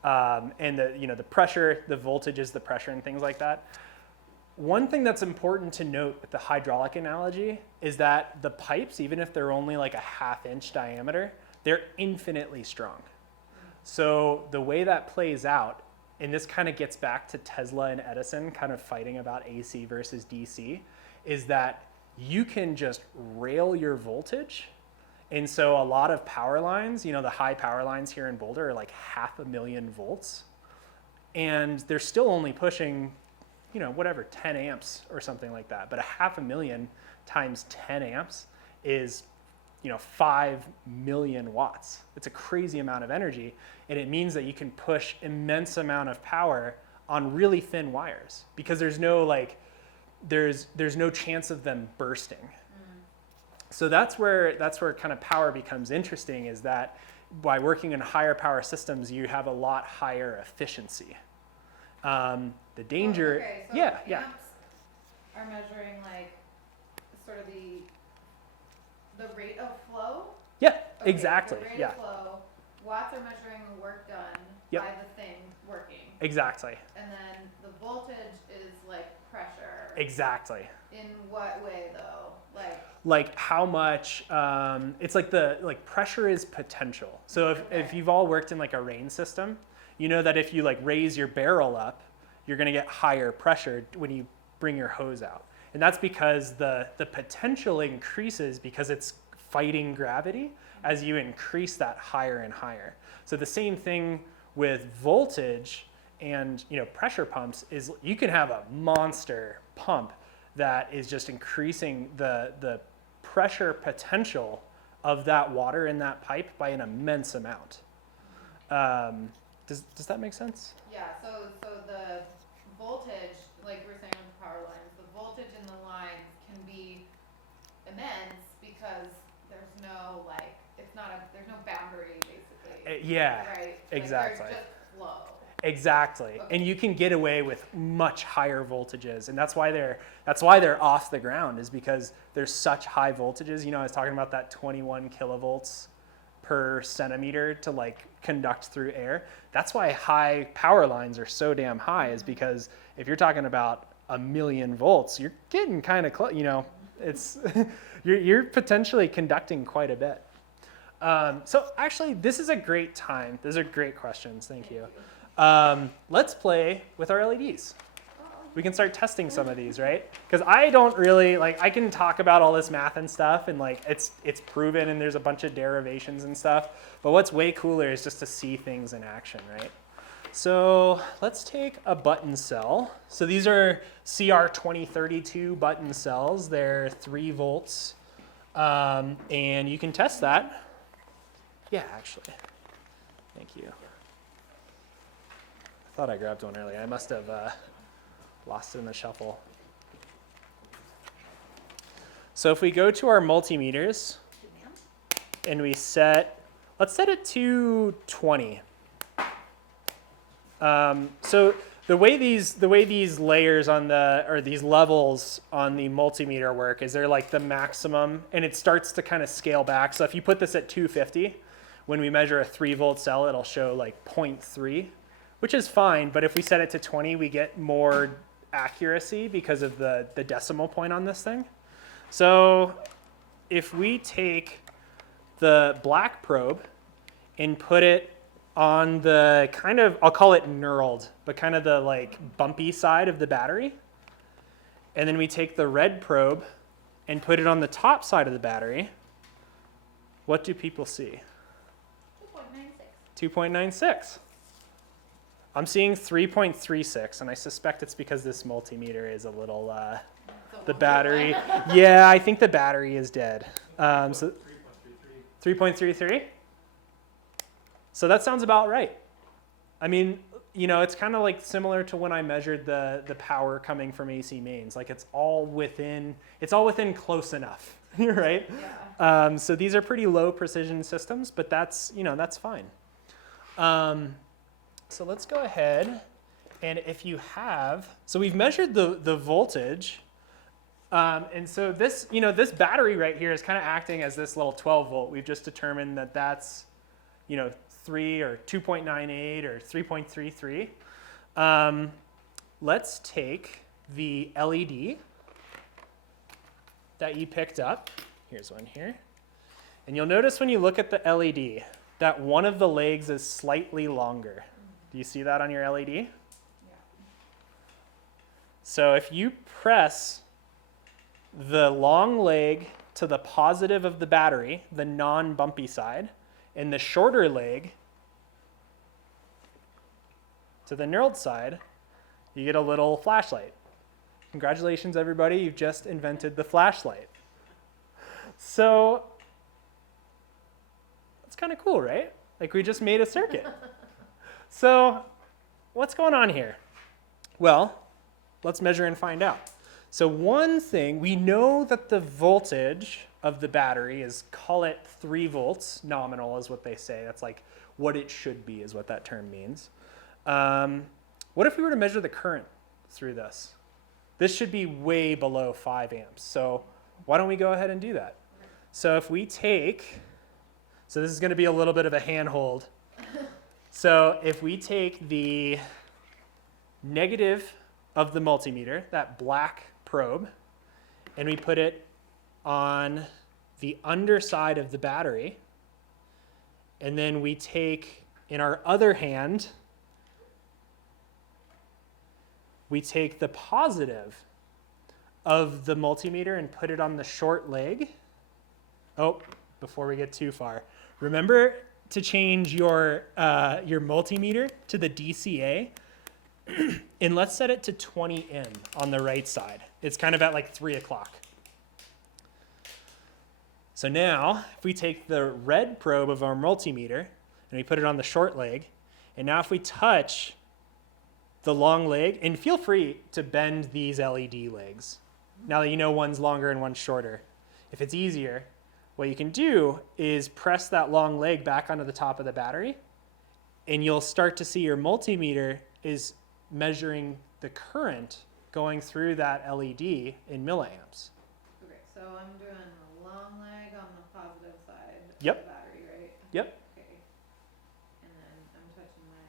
And the pressure, the voltages, the pressure, and things like that. One thing that's important to note with the hydraulic analogy is that the pipes, even if they're only like a 1/2 inch diameter, they're infinitely strong. So the way that plays out, and this kind of gets back to Tesla and Edison kind of fighting about AC versus DC, is that you can just rail your voltage. And so a lot of power lines, the high power lines here in Boulder are like 500,000 volts. And they're still only pushing, 10 amps or something like that. But 500,000 times 10 amps is, 5 million watts. It's a crazy amount of energy. And it means that you can push immense amount of power on really thin wires because there's no chance of them bursting. So that's where kind of power becomes interesting, is that by working in higher power systems, you have a lot higher efficiency. The danger, Okay, so yeah. amps are measuring like sort of the rate of flow. Yeah, Okay, exactly. The rate Yeah, of flow. Watts are measuring the work done Yep. by the thing working, exactly. and then the voltage is like pressure. Exactly. In what way though? Like how much, it's like pressure is potential. So if you've all worked in like a rain system, you know that if you like raise your barrel up, you're gonna get higher pressure when you bring your hose out. And that's because the potential increases because it's fighting gravity as you increase that higher and higher. So the same thing with voltage and pressure pumps is you can have a monster pump that is just increasing the pressure potential of that water in that pipe by an immense amount. Does that make sense? Yeah, so the voltage, like we were saying on the power lines, the voltage in the lines can be immense because there's no there's no boundary basically. Yeah, Right? exactly. Like, there's just flow. Exactly. Okay. And you can get away with much higher voltages, and that's why they're off the ground, is because there's such high voltages. I was talking about that 21 kilovolts per centimeter to like conduct through air. That's why high power lines are so damn high, is because if you're talking about 1,000,000 volts, you're getting kind of close. It's you're potentially conducting quite a bit. So actually, this is a great time. Those are great questions. Thank you. Let's play with our LEDs. We can start testing some of these, right? Because I don't really, I can talk about all this math and stuff, and it's proven, and there's a bunch of derivations and stuff, but what's way cooler is just to see things in action, right? So let's take a button cell. So these are CR2032 button cells. They're 3 volts, and you can test that. Yeah, actually. Thank you. I thought I grabbed one earlier. I must have lost it in the shuffle. So if we go to our multimeters and let's set it to 20. So the way these layers these levels on the multimeter work is they're like the maximum, and it starts to kind of scale back. So if you put this at 250, when we measure a 3-volt cell, it'll show like 0.3, which is fine. But if we set it to 20, we get more accuracy because of the decimal point on this thing. So if we take the black probe and put it on the kind of, I'll call it knurled, but kind of the like bumpy side of the battery, and then we take the red probe and put it on the top side of the battery, what do people see? 2.96. I'm seeing 3.36, and I suspect it's because this multimeter is a little, the battery, yeah, I think the battery is dead. So 3.33? So that sounds about right. I mean, it's kind of like similar to when I measured the power coming from AC mains. Like it's all within close enough, right? Yeah. So these are pretty low precision systems, but that's fine. So let's go ahead, and if you have, so we've measured the voltage, and so this battery right here is kind of acting as this little 12 volt. We've just determined that that's 3 or 2.98 or 3.33. Let's take the LED that you picked up. Here's one here. And you'll notice when you look at the LED that one of the legs is slightly longer. Do you see that on your LED? Yeah. So if you press the long leg to the positive of the battery, the non-bumpy side, and the shorter leg to the knurled side, you get a little flashlight. Congratulations, everybody. You've just invented the flashlight. So that's kind of cool, right? Like we just made a circuit. So what's going on here? Well, let's measure and find out. So one thing, we know that the voltage of the battery is, call it 3 volts, nominal is what they say. That's like what it should be is what that term means. What if we were to measure the current through this? This should be way below 5 amps. So why don't we go ahead and do that? So if we take, so this is going to be a little bit of a handhold. So if we take the negative of the multimeter, that black probe, and we put it on the underside of the battery, and then we take, in our other hand, we take the positive of the multimeter and put it on the short leg. Oh, before we get too far, remember to change your multimeter to the DCA, and let's set it to 20 M on the right side. It's kind of at like 3 o'clock. So now, if we take the red probe of our multimeter and we put it on the short leg, and now if we touch the long leg, and feel free to bend these LED legs, now that you know one's longer and one's shorter. If it's easier, what you can do is press that long leg back onto the top of the battery, and you'll start to see your multimeter is measuring the current going through that LED in milliamps. Okay, so I'm doing a long leg on the positive side Yep. of the battery, right? Yep. Okay. And then I'm touching my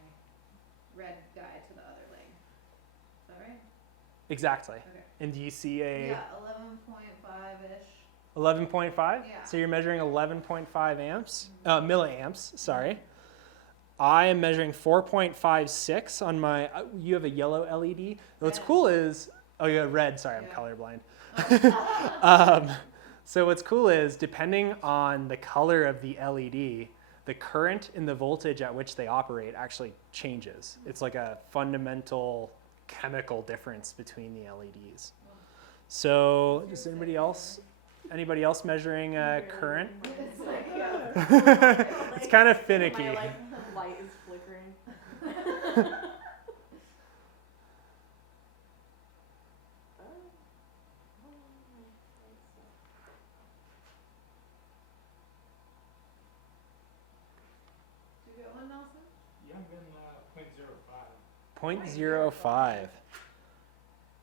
red guy to the other leg. Is that right? Exactly. Okay. And do you see a Yeah, 11.5-ish. 11.5? Yeah. So you're measuring 11.5 amps, milliamps, sorry. I am measuring 4.56 on my, you have a yellow LED. What's Red. cool is, oh yeah, red, sorry, I'm Yeah. colorblind. So what's cool is, depending on the color of the LED, the current and the voltage at which they operate actually changes. It's like a fundamental chemical difference between the LEDs. So does anybody else measuring current? It's like, yeah. It's kind of finicky. My light is flickering. Did you get one, Nelson? Yeah, I'm in 0.05. 0.05.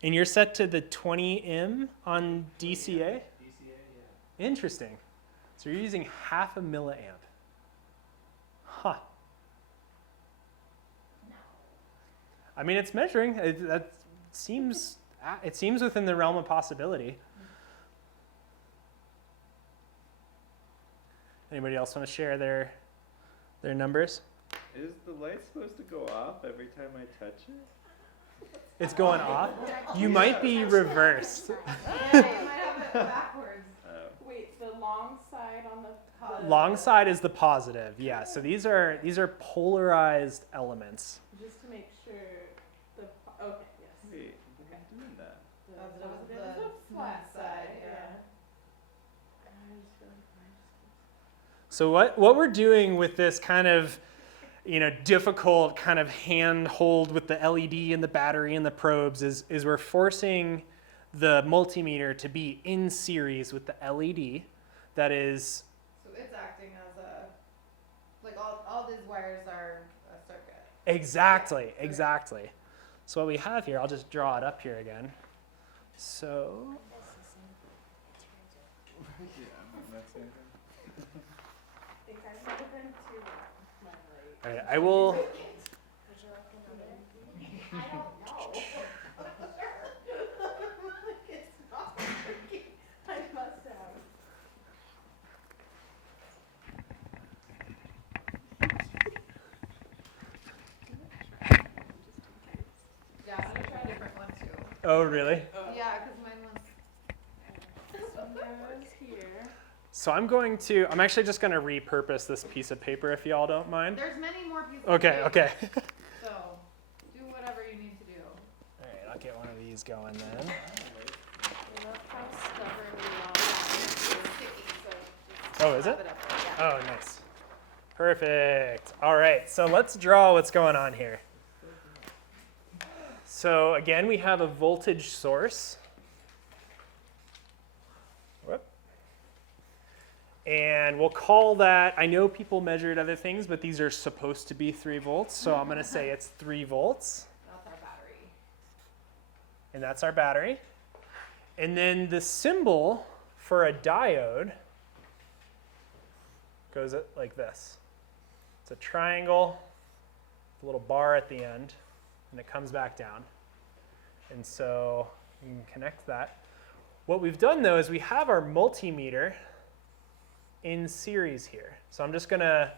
And you're set to the 20 M on DCA? DCA, yeah. Interesting. So you're using half a milliamp. Huh. I mean, it's measuring. That seems within the realm of possibility. Anybody else want to share their numbers? Is the light supposed to go off every time I touch it? It's going off. You might be reversed. Yeah, you might have it backwards. Wait, the long side on the positive. Long side is the positive. Yeah. So these are polarized elements. Just to make sure the okay, yes. Wait, I'm doing that. The Positive is positive is the the flat smooth side, side, yeah. yeah. I just feel like mine just keeps So what we're doing with this kind of, difficult kind of handhold with the LED and the battery and the probes is we're forcing the multimeter to be in series with the LED. That is, So it's acting as like all these wires are a circuit. exactly. So what we have here, I'll just draw it up here again. So That's the same. Yeah, I'm not saying that. I think I might have been too my light. all right, I will. Would you like another? I don't know. It's not working. I must have. Yeah, I'm gonna try a different one too. Oh, really? Yeah, because mine was. This one goes here. So I'm actually just going to repurpose this piece of paper if y'all don't mind. There's many more pieces. Okay, of paper, okay. So do whatever you need to do. All right, I'll get one of these going then. I love how stubbornly long that It's sticky, so just Oh, is slap it? up there. Yeah. Oh, nice. Perfect. All right, so let's draw what's going on here. So again, we have a voltage source. Whoop. And we'll call that, I know people measured other things, but these are supposed to be 3 volts, so I'm going to say it's 3 volts. That's our battery. And that's our battery. And then the symbol for a diode goes like this. It's a triangle, a little bar at the end, and it comes back down. And so you can connect that. What we've done though is we have our multimeter in series here. So I'm just gonna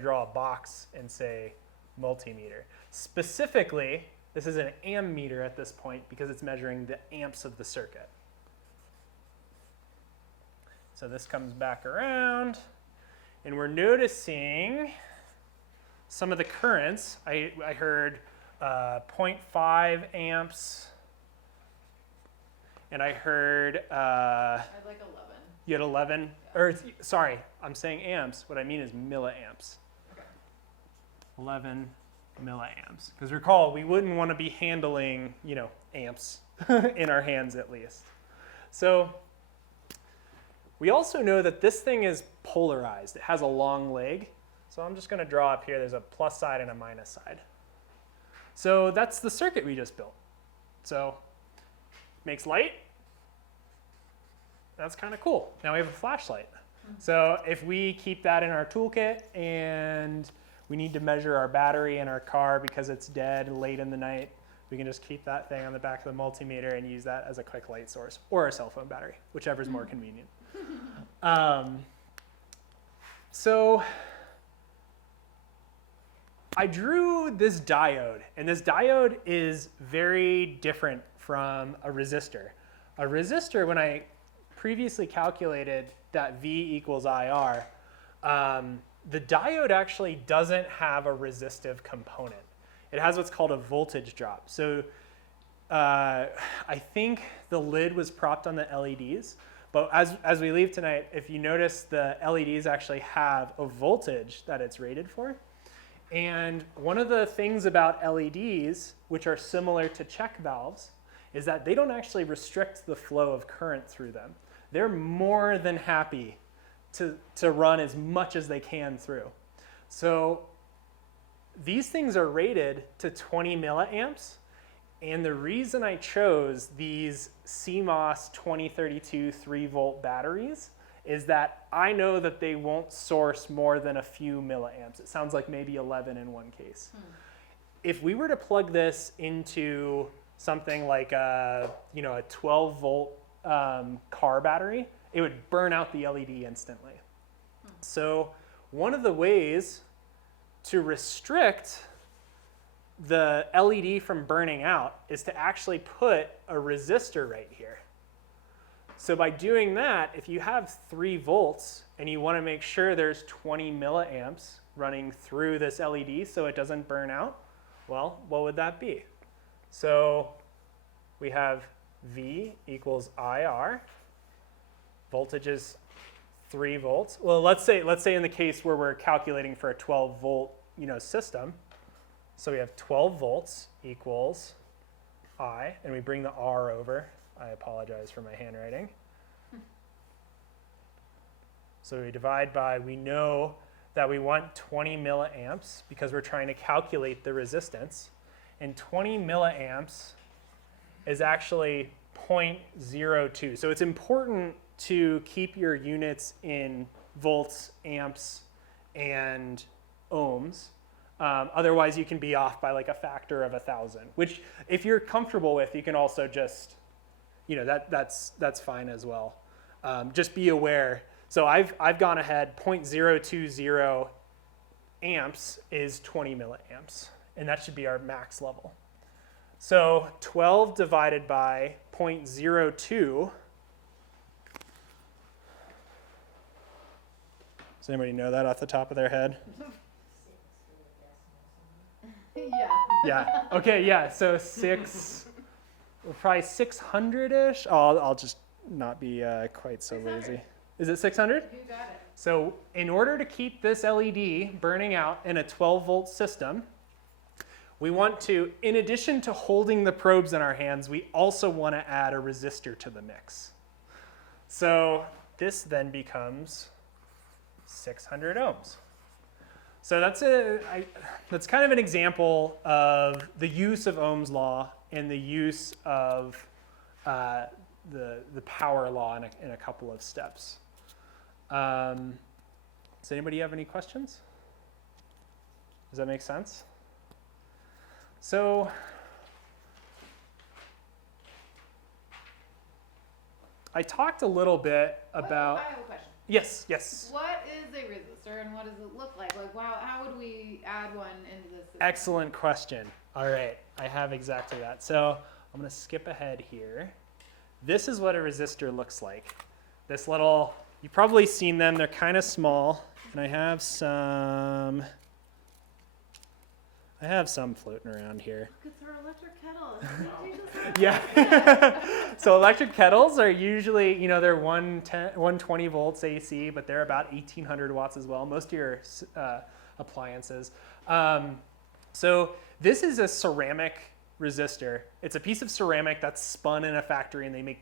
draw a box and say multimeter. Specifically, this is an ammeter at this point because it's measuring the amps of the circuit. So this comes back around, and we're noticing some of the currents. I heard 0.5 amps, and I heard I had like 11. you had 11, or sorry, I'm saying amps. What I mean is milliamps. Okay. 11 milliamps. Because recall, we wouldn't want to be handling, amps in our hands at least. So we also know that this thing is polarized. It has a long leg. So I'm just going to draw up here. There's a plus side and a minus side. So that's the circuit we just built. So makes light. That's kind of cool. Now we have a flashlight. So if we keep that in our toolkit and we need to measure our battery in our car because it's dead late in the night, we can just keep that thing on the back of the multimeter and use that as a quick light source, or a cell phone battery, whichever is more convenient. So I drew this diode, and this diode is very different from a resistor. A resistor, when I previously calculated that V equals IR, the diode actually doesn't have a resistive component. It has what's called a voltage drop. So I think the lid was propped on the LEDs, but as we leave tonight, if you notice, the LEDs actually have a voltage that it's rated for. And one of the things about LEDs, which are similar to check valves, is that they don't actually restrict the flow of current through them. They're more than happy to run as much as they can through. So these things are rated to 20 milliamps. And the reason I chose these CMOS 2032 3-volt batteries is that I know that they won't source more than a few milliamps. It sounds like maybe 11 in one case. If we were to plug this into something like a 12-volt car battery, it would burn out the LED instantly. So one of the ways to restrict the LED from burning out is to actually put a resistor right here. So by doing that, if you have 3 volts and you want to make sure there's 20 milliamps running through this LED so it doesn't burn out, well, what would that be? So we have V equals IR. Voltage is 3 volts. Well, let's say in the case where we're calculating for a 12 volt system. So we have 12 volts equals I, and we bring the R over. I apologize for my handwriting. So we divide by, we know that we want 20 milliamps because we're trying to calculate the resistance. And 20 milliamps is actually 0.02. So it's important to keep your units in volts, amps, and ohms. Otherwise, you can be off by like a factor of 1,000, which if you're comfortable with, you can also just, that's fine as well. Just be aware. So I've gone ahead, 0.020 amps is 20 milliamps, and that should be our max level. So 12 divided by 0.02. Does anybody know that off the top of their head? Yeah. Yeah. Okay. Yeah. So probably 600-ish. Oh, I'll just not be quite so 600. lazy. Is it 600? You got it. So in order to keep this LED burning out in a 12-volt system, we want to, in addition to holding the probes in our hands, we also want to add a resistor to the mix. So this then becomes 600 ohms. So that's kind of an example of the use of Ohm's law and the use of the power law in a couple of steps. Does anybody have any questions? Does that make sense? So I talked a little bit about. I have a question. Yes, yes. What is a resistor and what does it look like? Like, wow, how would we add one into this system? Excellent question. All right, I have exactly that. So I'm going to skip ahead here. This is what a resistor looks like. This little, you've probably seen them. They're kind of small, and I have some floating around here. Look, it's our electric kettle. Didn't you just say Yeah. So electric kettles are usually, they're 120 volts AC, but they're about 1800 watts as well. Most of your appliances. So this is a ceramic resistor. It's a piece of ceramic that's spun in a factory, and they make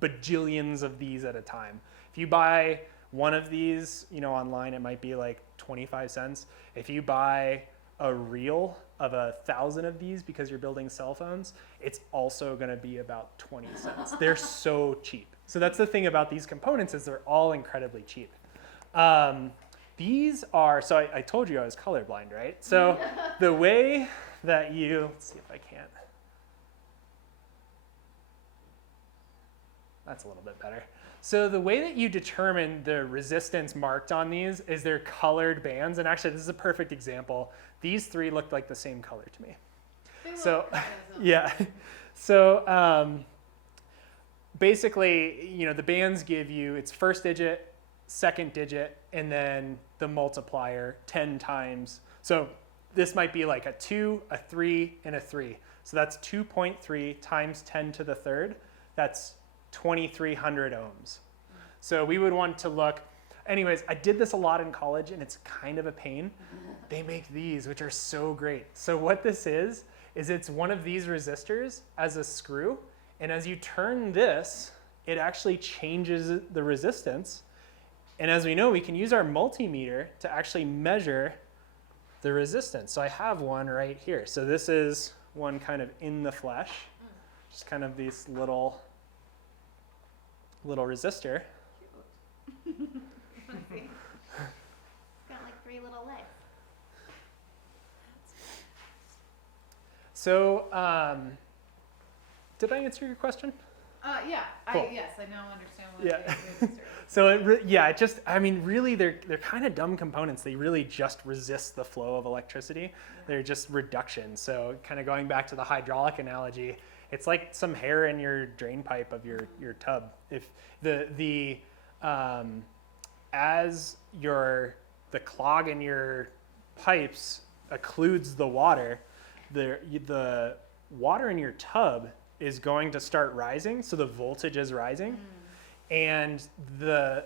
bajillions of these at a time. If you buy one of these, online, it might be like 25 cents. If you buy a reel of 1,000 of these because you're building cell phones, it's also going to be about 20 cents. They're so cheap. So that's the thing about these components, is they're all incredibly cheap. These are, so I told you I was colorblind, right? So the way that let's see if I can. That's a little bit better. So the way that you determine the resistance marked on these is they're colored bands. And actually, this is a perfect example. These three looked like the same color to me. They So, look kind of yeah. So basically, the bands give you its first digit, second digit, and then the multiplier 10 times. So this might be like a 2, a 3, and a 3. So that's 2.3 times 10 to the third. That's 2,300 ohms. So we would want to look, anyways, I did this a lot in college, and it's kind of a pain. They make these, which are so great. So what this is it's one of these resistors as a screw, and as you turn this, it actually changes the resistance. And as we know, we can use our multimeter to actually measure the resistance. So I have one right here. So this is one kind of in the flesh, just kind of this little resistor. It's got like 3 little legs. So did I answer your question? yeah. Cool. Yes, I now understand what Yeah. a resistor is. So really they're kind of dumb components. They really just resist the flow of electricity. They're just reduction. So kind of going back to the hydraulic analogy, it's like some hair in your drain pipe of your tub. If as the clog in your pipes occludes the water, the water in your tub is going to start rising, so the voltage is rising, and the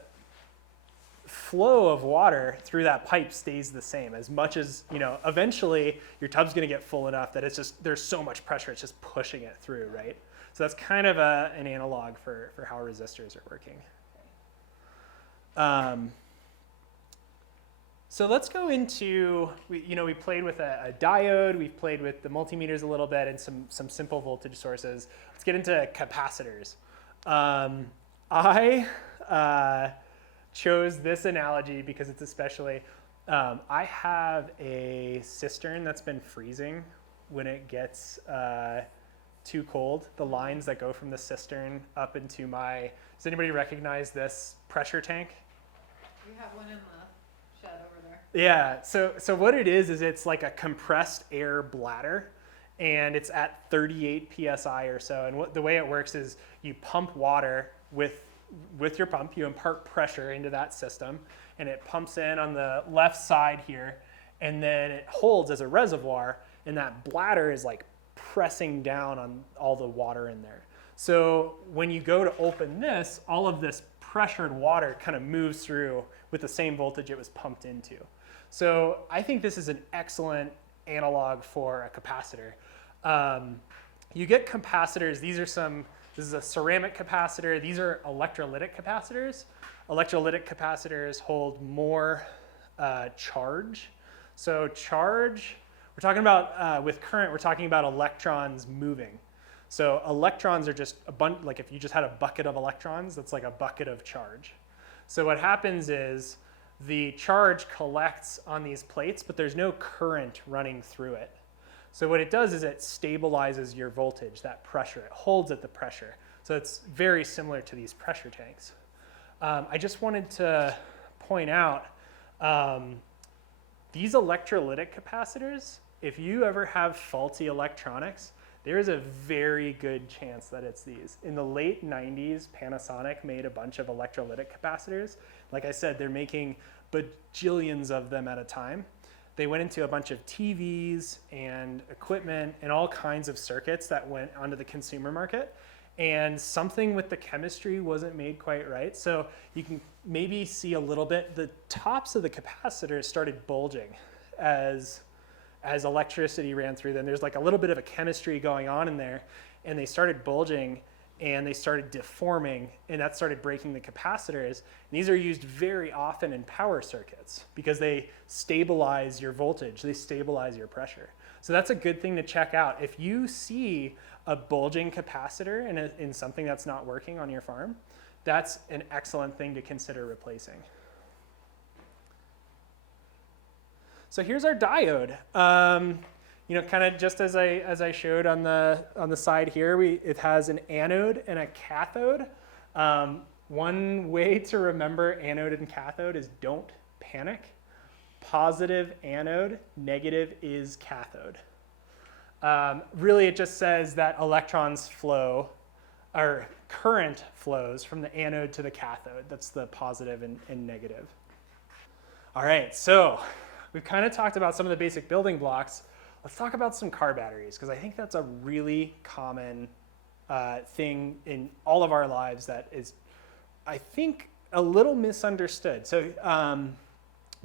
flow of water through that pipe stays the same. As much as, eventually your tub's going to get full enough that there's so much pressure, it's just pushing it through, right? So that's kind of an analog for how resistors are working. So let's go into, we played with a diode, we've played with the multimeters a little bit, and some simple voltage sources. Let's get into capacitors. I chose this analogy because it's especially, I have a cistern that's been freezing when it gets too cold. The lines that go from the cistern up into does anybody recognize this pressure tank? We have one in the shed over there. Yeah, so what it is it's like a compressed air bladder, and it's at 38 psi or so. And the way it works is you pump water with your pump, you impart pressure into that system, and it pumps in on the left side here, and then it holds as a reservoir, and that bladder is like pressing down on all the water in there. So when you go to open this, all of this pressured water kind of moves through with the same voltage it was pumped into. So I think this is an excellent analog for a capacitor. you get capacitors. This is a ceramic capacitor. These are electrolytic capacitors. Electrolytic capacitors hold more charge. So charge, we're talking about, with current, we're talking about electrons moving. So electrons are just a bunch, like if you just had a bucket of electrons, that's like a bucket of charge. So what happens is the charge collects on these plates, but there's no current running through it. So what it does is it stabilizes your voltage, that pressure. It holds at the pressure. So it's very similar to these pressure tanks. I just wanted to point out these electrolytic capacitors, if you ever have faulty electronics, there is a very good chance that it's these. In the late 90s, Panasonic made a bunch of electrolytic capacitors. Like I said, they're making bajillions of them at a time. They went into a bunch of TVs and equipment and all kinds of circuits that went onto the consumer market. And something with the chemistry wasn't made quite right. So you can maybe see a little bit, the tops of the capacitors started bulging as electricity ran through them. There's like a little bit of a chemistry going on in there, and they started bulging and they started deforming, and that started breaking the capacitors. And these are used very often in power circuits because they stabilize your voltage, they stabilize your pressure. So that's a good thing to check out. If you see a bulging capacitor in something that's not working on your farm, that's an excellent thing to consider replacing. So here's our diode. You know, kind of just as I showed on the side here, it has an anode and a cathode. One way to remember anode and cathode is don't panic. Positive anode, negative is cathode. Really, it just says that electrons flow, or current flows from the anode to the cathode. That's the positive and negative. All right, so we've kind of talked about some of the basic building blocks. Let's talk about some car batteries, because I think that's a really common thing in all of our lives that is, I think, a little misunderstood. So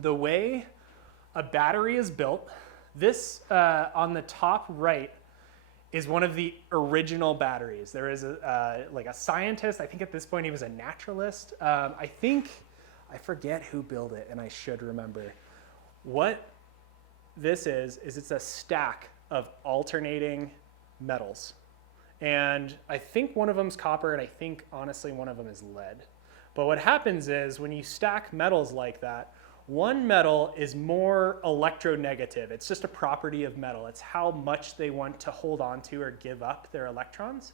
the way a battery is built, this on the top right is one of the original batteries. There is like a scientist, I think at this point he was a naturalist. I forget who built it, and I should remember. What this is it's a stack of alternating metals. And I think one of them's copper, and I think honestly one of them is lead. But what happens is when you stack metals like that, one metal is more electronegative. It's just a property of metal. It's how much they want to hold on to or give up their electrons.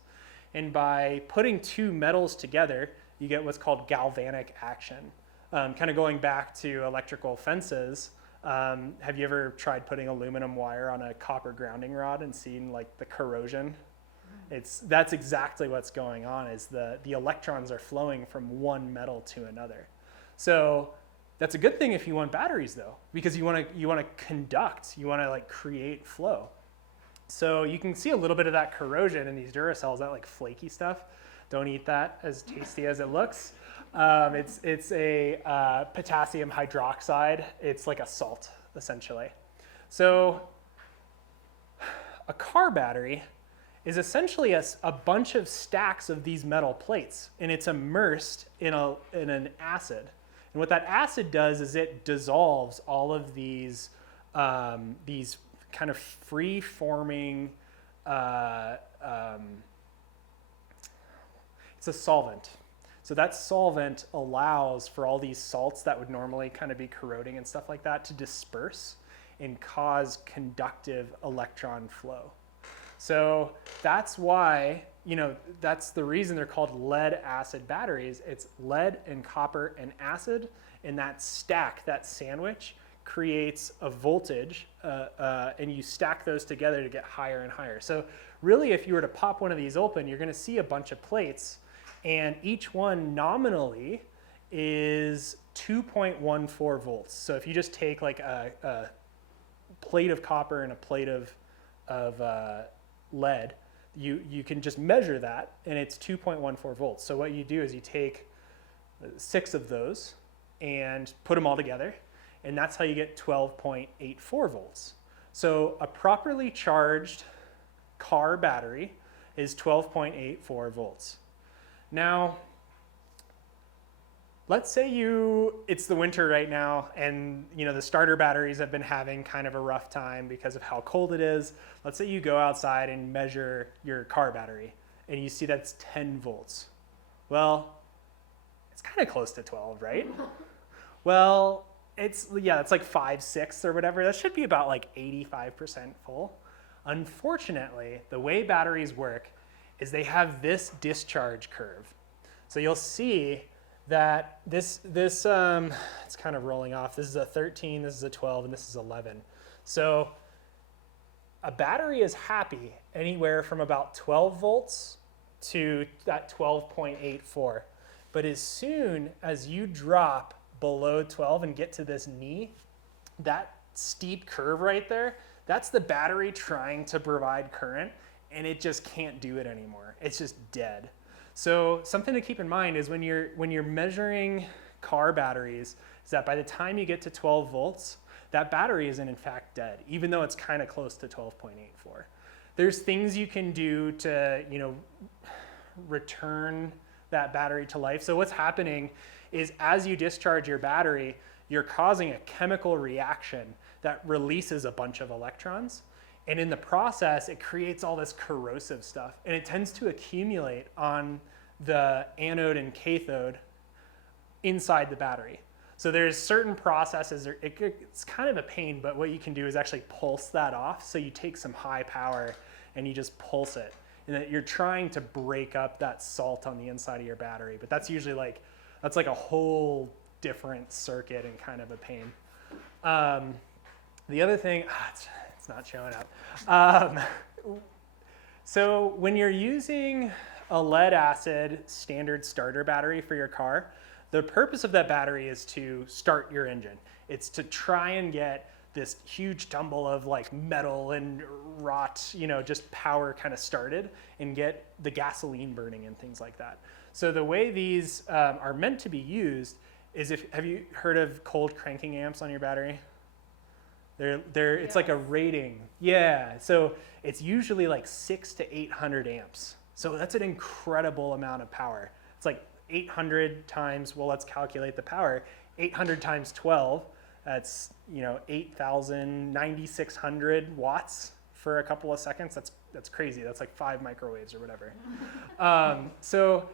And by putting two metals together, you get what's called galvanic action. Kind of going back to electrical fences, have you ever tried putting aluminum wire on a copper grounding rod and seen like the corrosion? That's exactly what's going on, is the electrons are flowing from one metal to another. So that's a good thing if you want batteries though, because you want to conduct, you want to like create flow. So you can see a little bit of that corrosion in these Duracells, that like flaky stuff. Don't eat that, as tasty as it looks. It's a potassium hydroxide. It's like a salt, essentially. So a car battery is essentially a bunch of stacks of these metal plates, and it's immersed in an acid. And what that acid does is it dissolves all of these kind of free-forming, it's a solvent. So that solvent allows for all these salts that would normally kind of be corroding and stuff like that to disperse and cause conductive electron flow. So that's why, that's the reason they're called lead acid batteries. It's lead and copper and acid, and that stack, that sandwich, creates a voltage, and you stack those together to get higher and higher. So really, if you were to pop one of these open, you're going to see a bunch of plates, and each one nominally is 2.14 volts. So if you just take like a plate of copper and a plate of lead, you can just measure that, and it's 2.14 volts. So what you do is you take 6 of those and put them all together, and that's how you get 12.84 volts. So a properly charged car battery is 12.84 volts. Now, let's say it's the winter right now and the starter batteries have been having kind of a rough time because of how cold it is. Let's say you go outside and measure your car battery and you see that's 10 volts. Well, it's kind of close to 12, right? Well, it's like 5/6 or whatever. That should be about like 85% full. Unfortunately, the way batteries work is they have this discharge curve. So you'll see that this it's kind of rolling off. This is a 13, this is a 12, and this is 11. So a battery is happy anywhere from about 12 volts to that 12.84. But as soon as you drop below 12 and get to this knee, that steep curve right there, that's the battery trying to provide current, and it just can't do it anymore. It's just dead. So something to keep in mind is when you're measuring car batteries, is that by the time you get to 12 volts, that battery isn't in fact dead, even though it's kind of close to 12.84. There's things you can do to return that battery to life. So what's happening is as you discharge your battery, you're causing a chemical reaction that releases a bunch of electrons. And in the process, it creates all this corrosive stuff. And it tends to accumulate on the anode and cathode inside the battery. So there's certain processes, it's kind of a pain, but what you can do is actually pulse that off. So you take some high power and you just pulse it. And that you're trying to break up that salt on the inside of your battery. But that's usually that's like a whole different circuit and kind of a pain. The other thing, it's not showing up. So when you're using a lead acid standard starter battery for your car, the purpose of that battery is to start your engine. It's to try and get this huge tumble of like metal and rot, just power kind of started and get the gasoline burning and things like that. So the way these are meant to be used is have you heard of cold cranking amps on your battery? It's like a rating. Yeah, so it's usually like 600 to 800 amps. So that's an incredible amount of power. It's like 800 times, well, let's calculate the power. 800 times 12, that's 9,600 watts for a couple of seconds. That's crazy. That's like 5 microwaves or whatever. So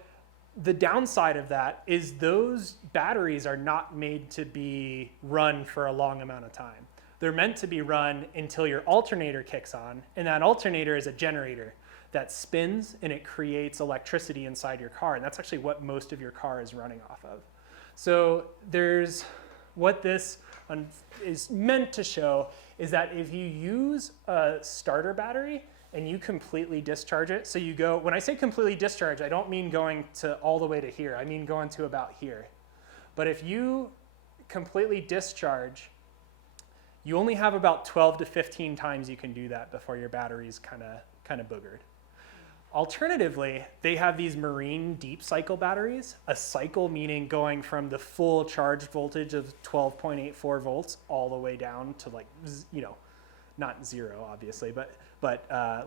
the downside of that is those batteries are not made to be run for a long amount of time. They're meant to be run until your alternator kicks on, and that alternator is a generator that spins and it creates electricity inside your car, and that's actually what most of your car is running off of. So what this is meant to show is that if you use a starter battery and you completely discharge it, so you go, when I say completely discharge, I don't mean going to all the way to here, I mean going to about here. But if you completely discharge, you only have about 12 to 15 times you can do that before your battery's kind of boogered. Alternatively, they have these marine deep cycle batteries, a cycle meaning going from the full charge voltage of 12.84 volts all the way down to not 0 obviously, but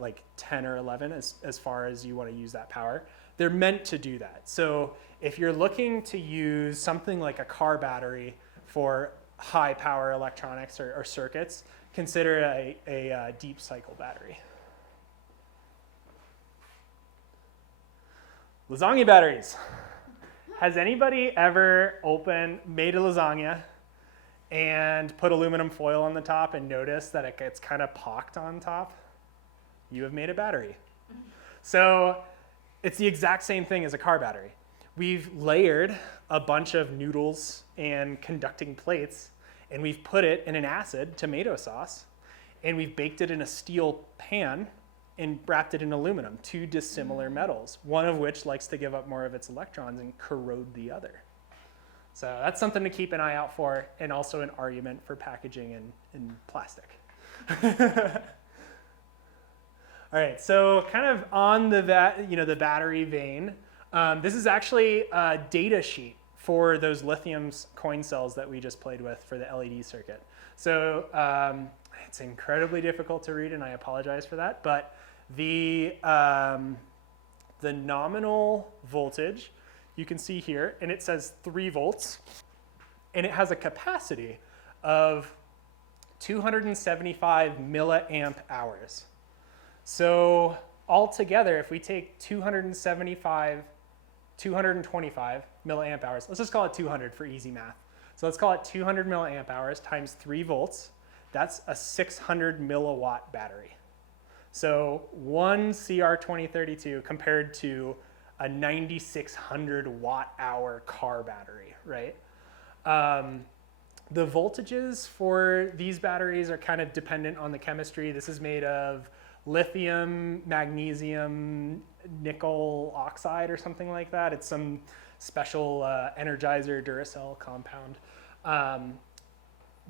like 10 or 11 as far as you want to use that power. They're meant to do that. So if you're looking to use something like a car battery for high power electronics or circuits, consider a deep cycle battery. Lasagna batteries. Has anybody ever made a lasagna and put aluminum foil on the top and noticed that it gets kind of pocked on top? You have made a battery. So it's the exact same thing as a car battery. We've layered a bunch of noodles and conducting plates, and we've put it in an acid tomato sauce, and we've baked it in a steel pan and wrapped it in aluminum, 2 dissimilar metals, one of which likes to give up more of its electrons and corrode the other. So that's something to keep an eye out for, and also an argument for packaging in plastic. All right, so kind of on the battery vein, this is actually a data sheet for those lithium coin cells that we just played with for the LED circuit. So it's incredibly difficult to read, and I apologize for that, but The nominal voltage you can see here, and it says 3 volts, and it has a capacity of 275 milliamp hours. So altogether, if we take 225 milliamp hours, let's just call it 200 for easy math. So let's call it 200 milliamp hours times 3 volts. That's a 600 milliwatt battery. So one CR2032 compared to a 9,600 watt hour car battery, right? The voltages for these batteries are kind of dependent on the chemistry. This is made of lithium, magnesium, nickel oxide or something like that. It's some special Energizer Duracell compound.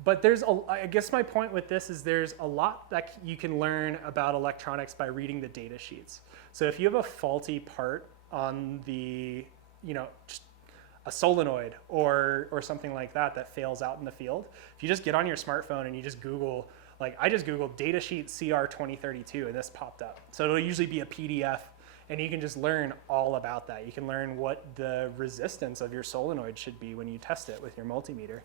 But I guess my point with this is there's a lot that you can learn about electronics by reading the data sheets. So if you have a faulty part on the, just a solenoid or something like that fails out in the field, if you just get on your smartphone and you just Google, like I just Googled datasheet CR2032 and this popped up. So it'll usually be a PDF and you can just learn all about that. You can learn what the resistance of your solenoid should be when you test it with your multimeter.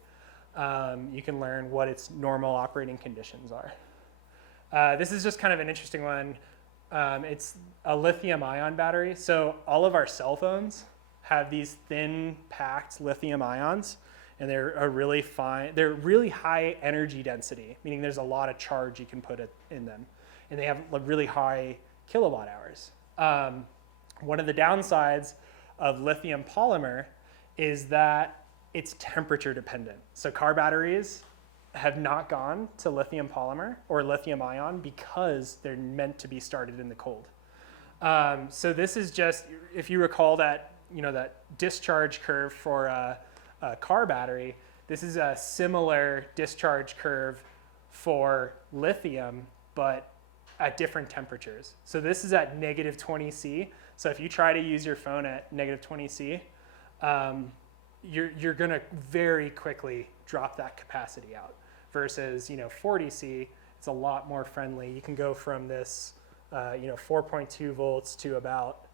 You can learn what its normal operating conditions are. This is just kind of an interesting one. It's a lithium-ion battery. So all of our cell phones have these thin packed lithium ions, and they're they're really high energy density, meaning there's a lot of charge you can put in them, and they have really high kilowatt hours. One of the downsides of lithium polymer is that it's temperature dependent. So car batteries have not gone to lithium polymer or lithium ion because they're meant to be started in the cold. So this is just, if you recall that, that discharge curve for a car battery, this is a similar discharge curve for lithium, but at different temperatures. So this is at negative 20 C. So if you try to use your phone at negative 20 C, you're going to very quickly drop that capacity out versus 40 C. It's a lot more friendly. You can go from this 4.2 volts to about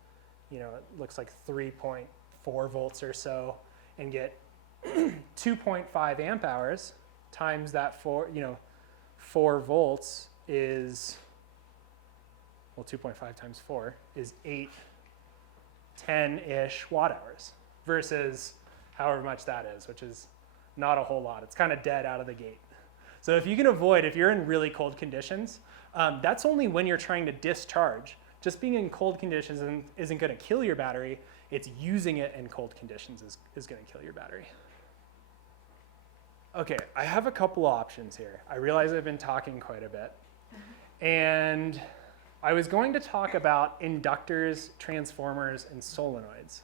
it looks like 3.4 volts or so, and get 2.5 amp hours times that 4 volts is, well, 2.5 times 4 is 10-ish watt hours versus however much that is, which is not a whole lot. It's kind of dead out of the gate. So if you can avoid, if you're in really cold conditions, that's only when you're trying to discharge. Just being in cold conditions isn't going to kill your battery. It's using it in cold conditions is going to kill your battery. Okay, I have a couple options here. I realize I've been talking quite a bit. And I was going to talk about inductors, transformers, and solenoids.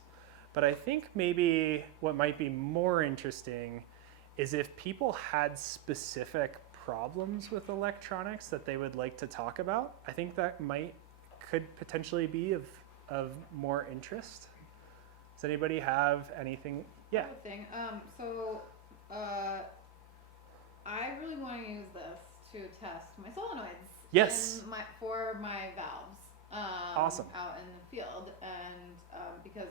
But I think maybe what might be more interesting is if people had specific problems with electronics that they would like to talk about. I think that could potentially be of more interest. Does anybody have anything? Yeah. Thing. I really want to use this to test my solenoids. Yes. For my valves. Awesome. Out in the field, and because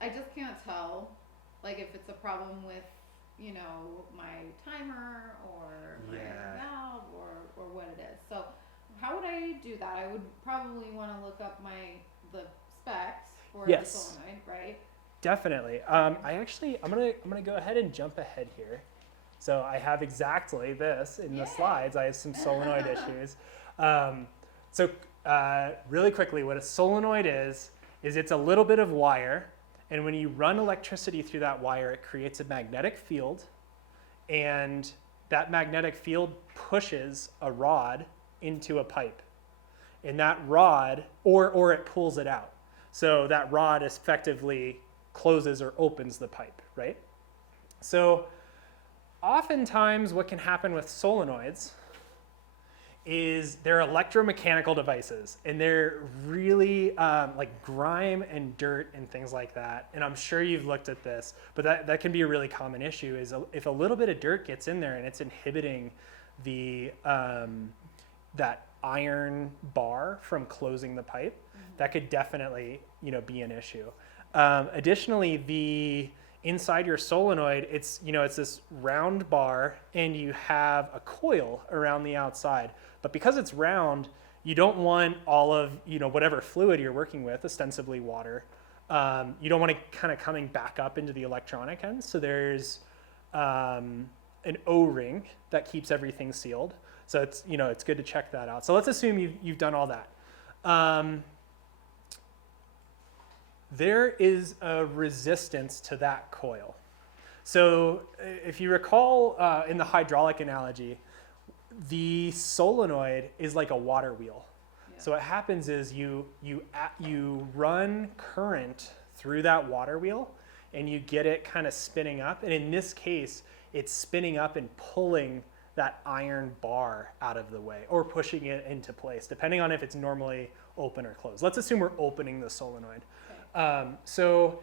I just can't tell, like, if it's a problem with, my timer or my valve or what it is. So how would I do that? I would probably want to look up the specs for the solenoid, right? Definitely. I'm gonna go ahead and jump ahead here. So I have exactly this in the slides. I have some solenoid issues. Really quickly, what a solenoid is it's a little bit of wire, and when you run electricity through that wire, it creates a magnetic field, and that magnetic field pushes a rod into a pipe. And that rod, or it pulls it out. So that rod effectively closes or opens the pipe, right? So oftentimes what can happen with solenoids is they're electromechanical devices, and they're really like grime and dirt and things like that. And I'm sure you've looked at this, but that can be a really common issue is if a little bit of dirt gets in there and it's inhibiting the that iron bar from closing the pipe, that could definitely, be an issue. Additionally, the inside your solenoid, it's this round bar, and you have a coil around the outside. But because it's round, you don't want all of whatever fluid you're working with, ostensibly water. You don't want it kind of coming back up into the electronic end. So there's an O-ring that keeps everything sealed. So it's good to check that out. So let's assume you've done all that. There is a resistance to that coil. So if you recall in the hydraulic analogy, the solenoid is like a water wheel. Yeah. So what happens is you run current through that water wheel, and you get it kind of spinning up. And in this case, it's spinning up and pulling that iron bar out of the way, or pushing it into place, depending on if it's normally open or closed. Let's assume we're opening the solenoid. Okay. So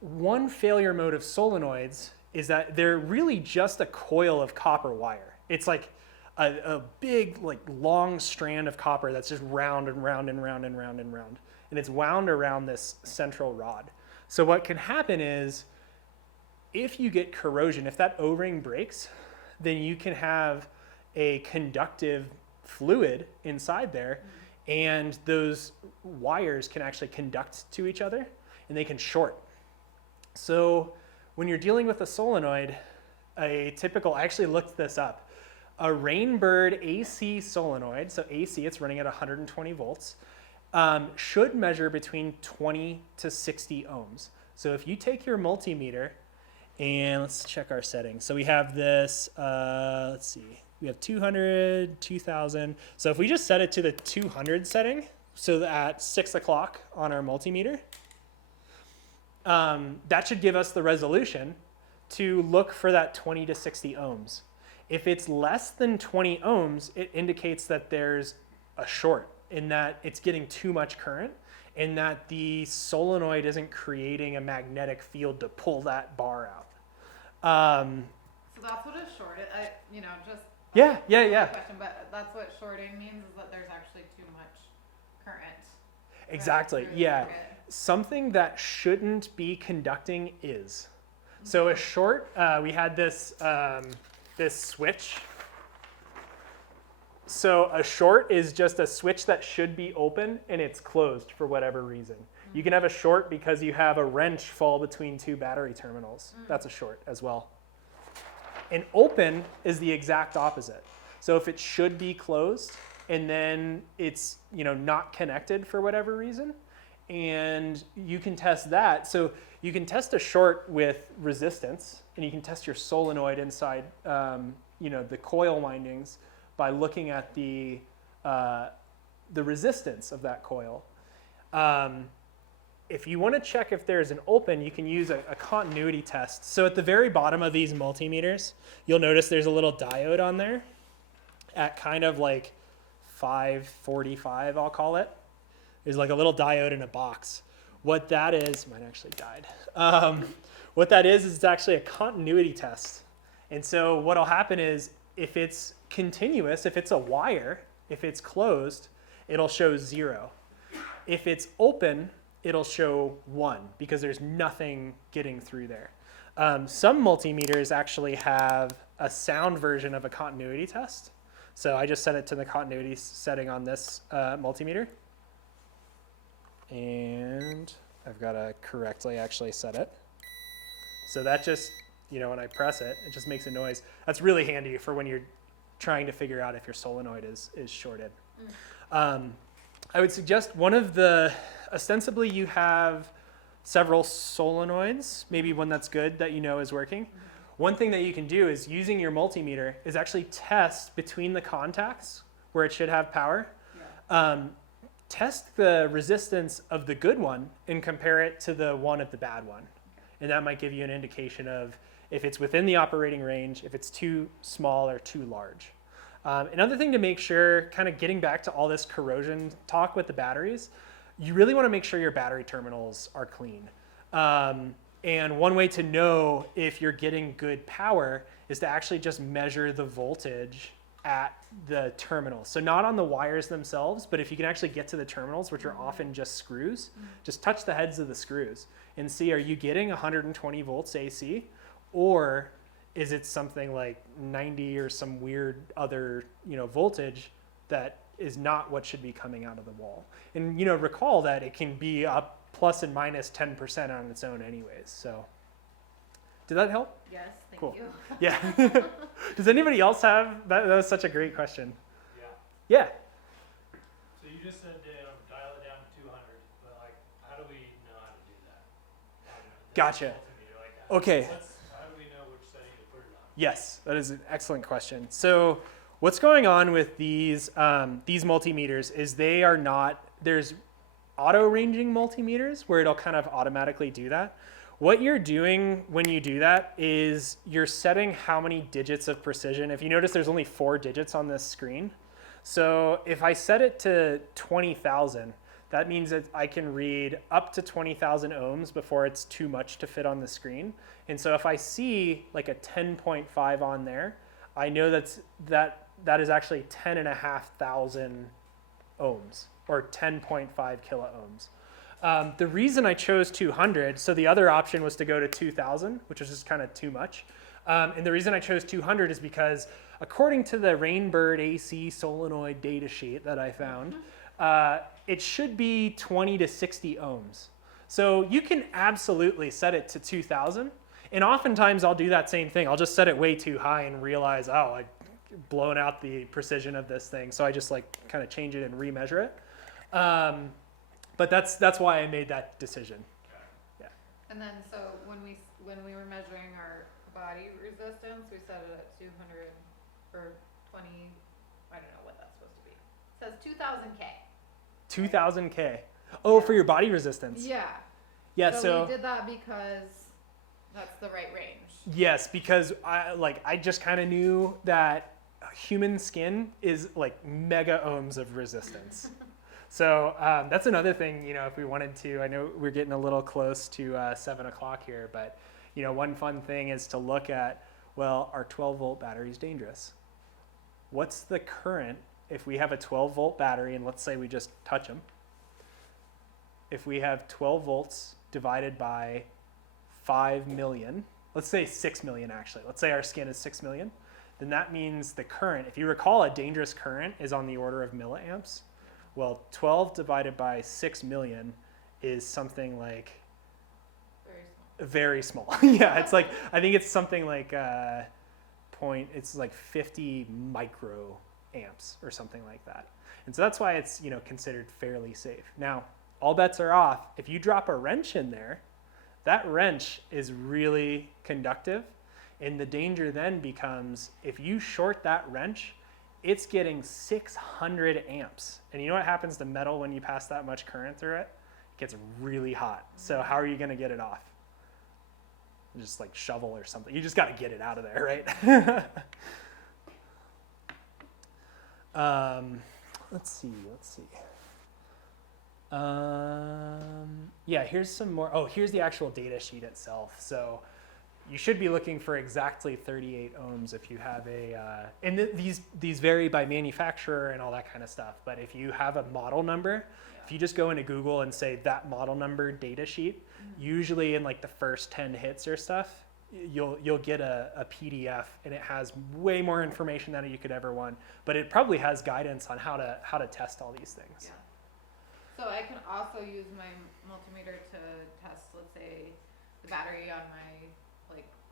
one failure mode of solenoids is that they're really just a coil of copper wire. It's like a big, long strand of copper that's just round and round and round and round and round. And it's wound around this central rod. So what can happen is, if you get corrosion, if that O-ring breaks, then you can have a conductive fluid inside there, and those wires can actually conduct to each other, and they can short. So when you're dealing with a solenoid, I actually looked this up, a Rainbird AC solenoid, so AC, it's running at 120 volts, should measure between 20 to 60 ohms. So if you take your multimeter, and let's check our settings. So we have this, let's see, we have 200, 2000. So if we just set it to the 200 setting, so at 6 o'clock on our multimeter, that should give us the resolution to look for that 20 to 60 ohms. If it's less than 20 ohms, it indicates that there's a short, in that it's getting too much current, and that the solenoid isn't creating a magnetic field to pull that bar out. So that's what a short is. Just yeah. Question, but that's what shorting means, is that there's actually too much current. Exactly. Yeah. Something that shouldn't be conducting is. So a short, we had this this switch. So a short is just a switch that should be open and it's closed for whatever reason. You can have a short because you have a wrench fall between two battery terminals. That's a short as well. An open is the exact opposite. So if it should be closed and then it's not connected for whatever reason, and you can test that. So you can test a short with resistance, and you can test your solenoid inside the coil windings by looking at the resistance of that coil. If you want to check if there's an open, you can use a continuity test. So at the very bottom of these multimeters, you'll notice there's a little diode on there at kind of like 545, I'll call it. There's like a little diode in a box. What that is, mine actually died. What that is it's actually a continuity test. And so what'll happen is, if it's continuous, if it's a wire, if it's closed, it'll show 0. If it's open, it'll show 1, because there's nothing getting through there. Some multimeters actually have a sound version of a continuity test. So I just set it to the continuity setting on this multimeter. And I've got to correctly actually set it. So that just, when I press it, it just makes a noise. That's really handy for when you're trying to figure out if your solenoid is shorted. I would suggest ostensibly you have several solenoids, maybe one that's good that is working. One thing that you can do is, using your multimeter, is actually test between the contacts where it should have power. Yeah. Test the resistance of the good one and compare it to the one of the bad one. And that might give you an indication of if it's within the operating range, if it's too small or too large. Another thing to make sure, kind of getting back to all this corrosion talk with the batteries, you really want to make sure your battery terminals are clean. And one way to know if you're getting good power is to actually just measure the voltage at the terminals. So not on the wires themselves, but if you can actually get to the terminals, which are often just screws, just touch the heads of the screws and see, are you getting 120 volts AC, or is it something like 90 or some weird other, voltage that is not what should be coming out of the wall. And, recall that it can be up plus and minus 10% on its own anyways. So did that help? Yes, thank Cool. you. Yeah. Does anybody else have, that was such a great question. Yeah. Yeah. So you just said dial it down to 200, but like, how do we know how to do that? Gotcha. Multimeter, like, Okay. how do we know which setting to put it on? Yes, that is an excellent question. So what's going on with these multimeters is they are not, there's auto ranging multimeters where it'll kind of automatically do that. What you're doing when you do that is you're setting how many digits of precision. If you notice, there's only 4 digits on this screen. So if I set it to 20,000, that means that I can read up to 20,000 ohms before it's too much to fit on the screen. And so if I see like a 10.5 on there, I know that is actually 10,500 ohms, or 10.5 kilo ohms. The reason I chose 200, so the other option was to go to 2000, which was just kind of too much. And the reason I chose 200 is because according to the Rainbird AC solenoid data sheet that I found, it should be 20 to 60 ohms. So you can absolutely set it to 2000. And oftentimes I'll do that same thing. I'll just set it way too high and realize, oh, I've blown out the precision of this thing. So I just like kind of change it and remeasure it. But that's why I made that decision. And then, so when we were measuring our body resistance, we set it at 200 or 20. I don't know what that's supposed to be. It says 2,000 K. 2000K. Oh, for your body resistance. Yeah. Yeah. So So we did that because that's the right range. yes, because I just kind of knew that human skin is like mega ohms of resistance. So that's another thing, if we wanted to, I know we're getting a little close to 7 o'clock here, but, one fun thing is to look at, well, are 12 volt batteries dangerous? What's the current if we have a 12 volt battery, and let's say we just touch them? If we have 12 volts divided by 5 million, let's say 6 million actually, let's say our skin is 6 million, then that means the current, if you recall, a dangerous current is on the order of milliamps. Well, 12 divided by 6 million is something like very small. Yeah, it's like, I think it's something like it's like 50 microamps or something like that. And so that's why it's, considered fairly safe. Now, all bets are off. If you drop a wrench in there, that wrench is really conductive. And the danger then becomes if you short that wrench, it's getting 600 amps. And you know what happens to metal when you pass that much current through it? It gets really hot. So how are you going to get it off? Just like shovel or something. You just got to get it out of there, right? Let's see. Yeah, here's some more. Oh, here's the actual data sheet itself. So you should be looking for exactly 38 ohms if you have and these vary by manufacturer and all that kind of stuff. But if you have a model number, if you just go into Google and say that model number data sheet, usually in like the first 10 hits or stuff, you'll get a PDF, and it has way more information than you could ever want. But it probably has guidance on how to test all these things. Yeah. So I can also use my multimeter to test, let's say, the battery on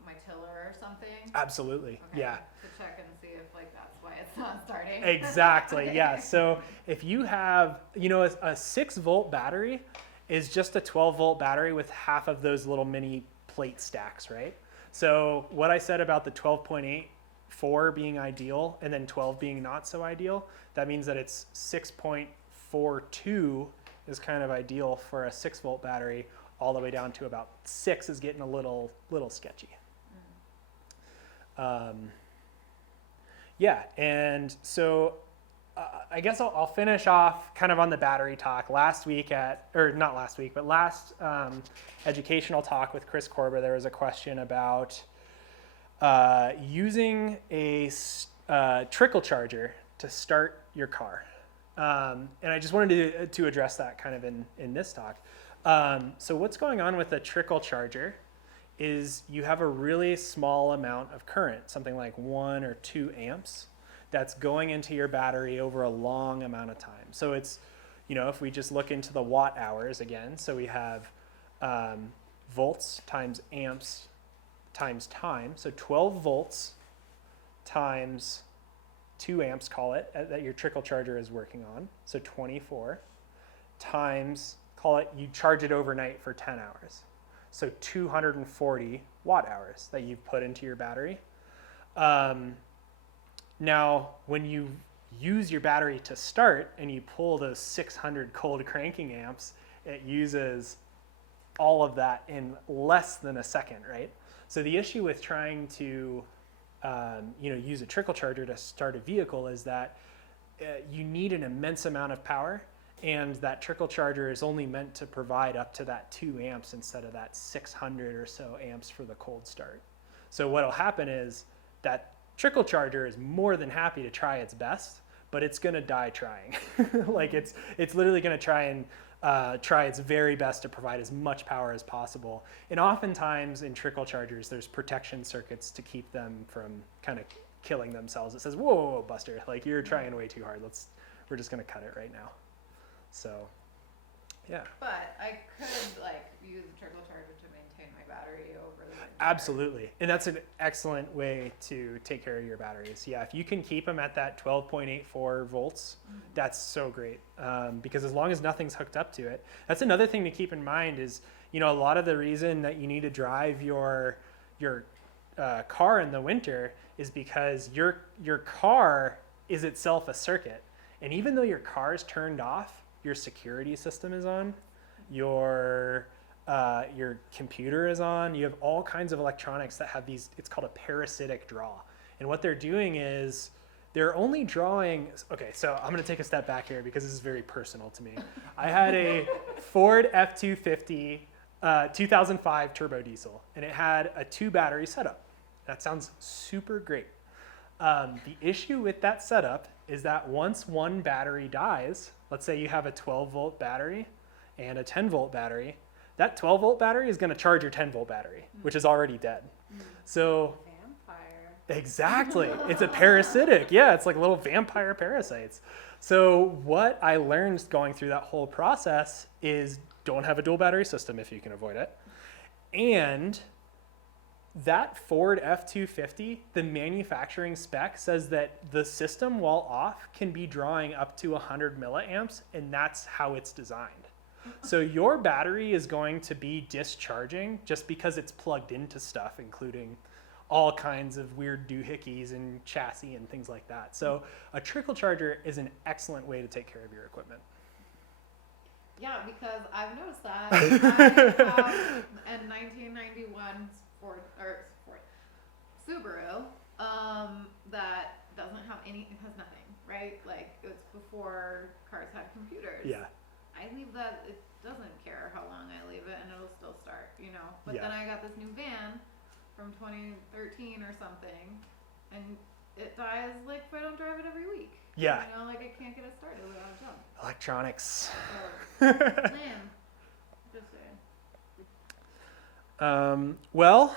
my tiller or something. Absolutely. Okay, Yeah. To check and see if that's why it's not starting. Exactly. Okay. Yeah. So if you have, a 6 volt battery is just a 12 volt battery with half of those little mini plate stacks, right? So what I said about the 12.84 being ideal and then 12 being not so ideal, that means that it's 6.42 is kind of ideal for a 6 volt battery, all the way down to about 6 is getting a little sketchy. Yeah, and so I guess I'll finish off kind of on the battery talk. Last educational talk with Chris Korba, there was a question about using a trickle charger to start your car. And I just wanted to address that kind of in this talk. So what's going on with a trickle charger is you have a really small amount of current, something like 1 or 2 amps, that's going into your battery over a long amount of time. So it's, if we just look into the watt hours again, so we have volts times amps times time. So 12 volts times 2 amps, call it, that your trickle charger is working on. So 24 times, call it, you charge it overnight for 10 hours. So 240 watt hours that you've put into your battery. Now, when you use your battery to start and you pull those 600 cold cranking amps, it uses all of that in less than a second, right? So the issue with trying to use a trickle charger to start a vehicle is that you need an immense amount of power, and that trickle charger is only meant to provide up to that 2 amps instead of that 600 or so amps for the cold start. So what will happen is that trickle charger is more than happy to try its best, but it's going to die trying. Like it's literally going to try its very best to provide as much power as possible. And oftentimes in trickle chargers, there's protection circuits to keep them from kind of killing themselves. It says, whoa, whoa, whoa, Buster, like you're trying way too hard. We're just going to cut it right now. So, yeah. But I could use a trickle charger to maintain my battery over the winter. Absolutely. And that's an excellent way to take care of your batteries. Yeah, if you can keep them at that 12.84 volts, that's so great. Because as long as nothing's hooked up to it, that's another thing to keep in mind is, a lot of the reason that you need to drive your car in the winter is because your car is itself a circuit. And even though your car's turned off, your security system is on, your computer is on, you have all kinds of electronics that have these, it's called a parasitic draw. And what they're doing is they're only drawing, okay, so I'm gonna take a step back here because this is very personal to me. I had a Ford F-250 2005 turbo diesel, and it had a 2 battery setup. That sounds super great. The issue with that setup is that once one battery dies, let's say you have a 12 volt battery and a 10 volt battery, that 12 volt battery is going to charge your 10 volt battery, which is already dead. So Vampire. exactly, it's a parasitic. Yeah, it's like little vampire parasites. So what I learned going through that whole process is don't have a dual battery system if you can avoid it. And that Ford F-250, the manufacturing spec says that the system, while off, can be drawing up to 100 milliamps, and that's how it's designed. So your battery is going to be discharging just because it's plugged into stuff, including all kinds of weird doohickeys and chassis and things like that. So a trickle charger is an excellent way to take care of your equipment. Yeah, because I've noticed that. I have a 1991 Subaru that doesn't have it has nothing, right? Like it's before cars had computers. Yeah. I leave that, it doesn't care how long I leave it and it'll still start, But Yeah. then I got this new van from 2013 or something, and it dies if I don't drive it every week. Yeah. I can't get it started without a jump. Electronics. So, man, just saying. Well,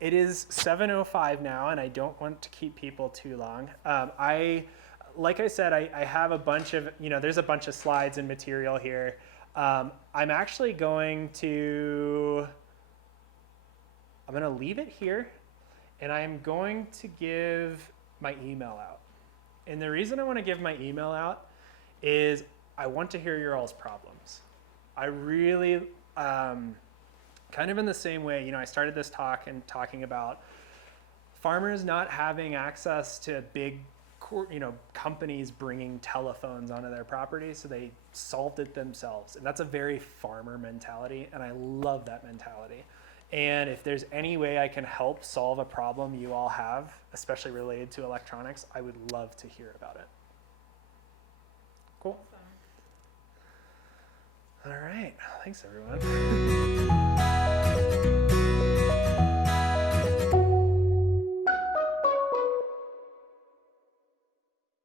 it is 7:05 now, and I don't want to keep people too long. Like I said, I have a bunch of, there's a bunch of slides and material here. I'm actually going to leave it here, and I'm going to give my email out. And the reason I want to give my email out is I want to hear your all's problems. I really, kind of in the same way, I started this talk and talking about farmers not having access to big, companies bringing telephones onto their property, so they solved it themselves. And that's a very farmer mentality, and I love that mentality. And if there's any way I can help solve a problem you all have, especially related to electronics, I would love to hear about it. Cool. All right. Thanks, everyone.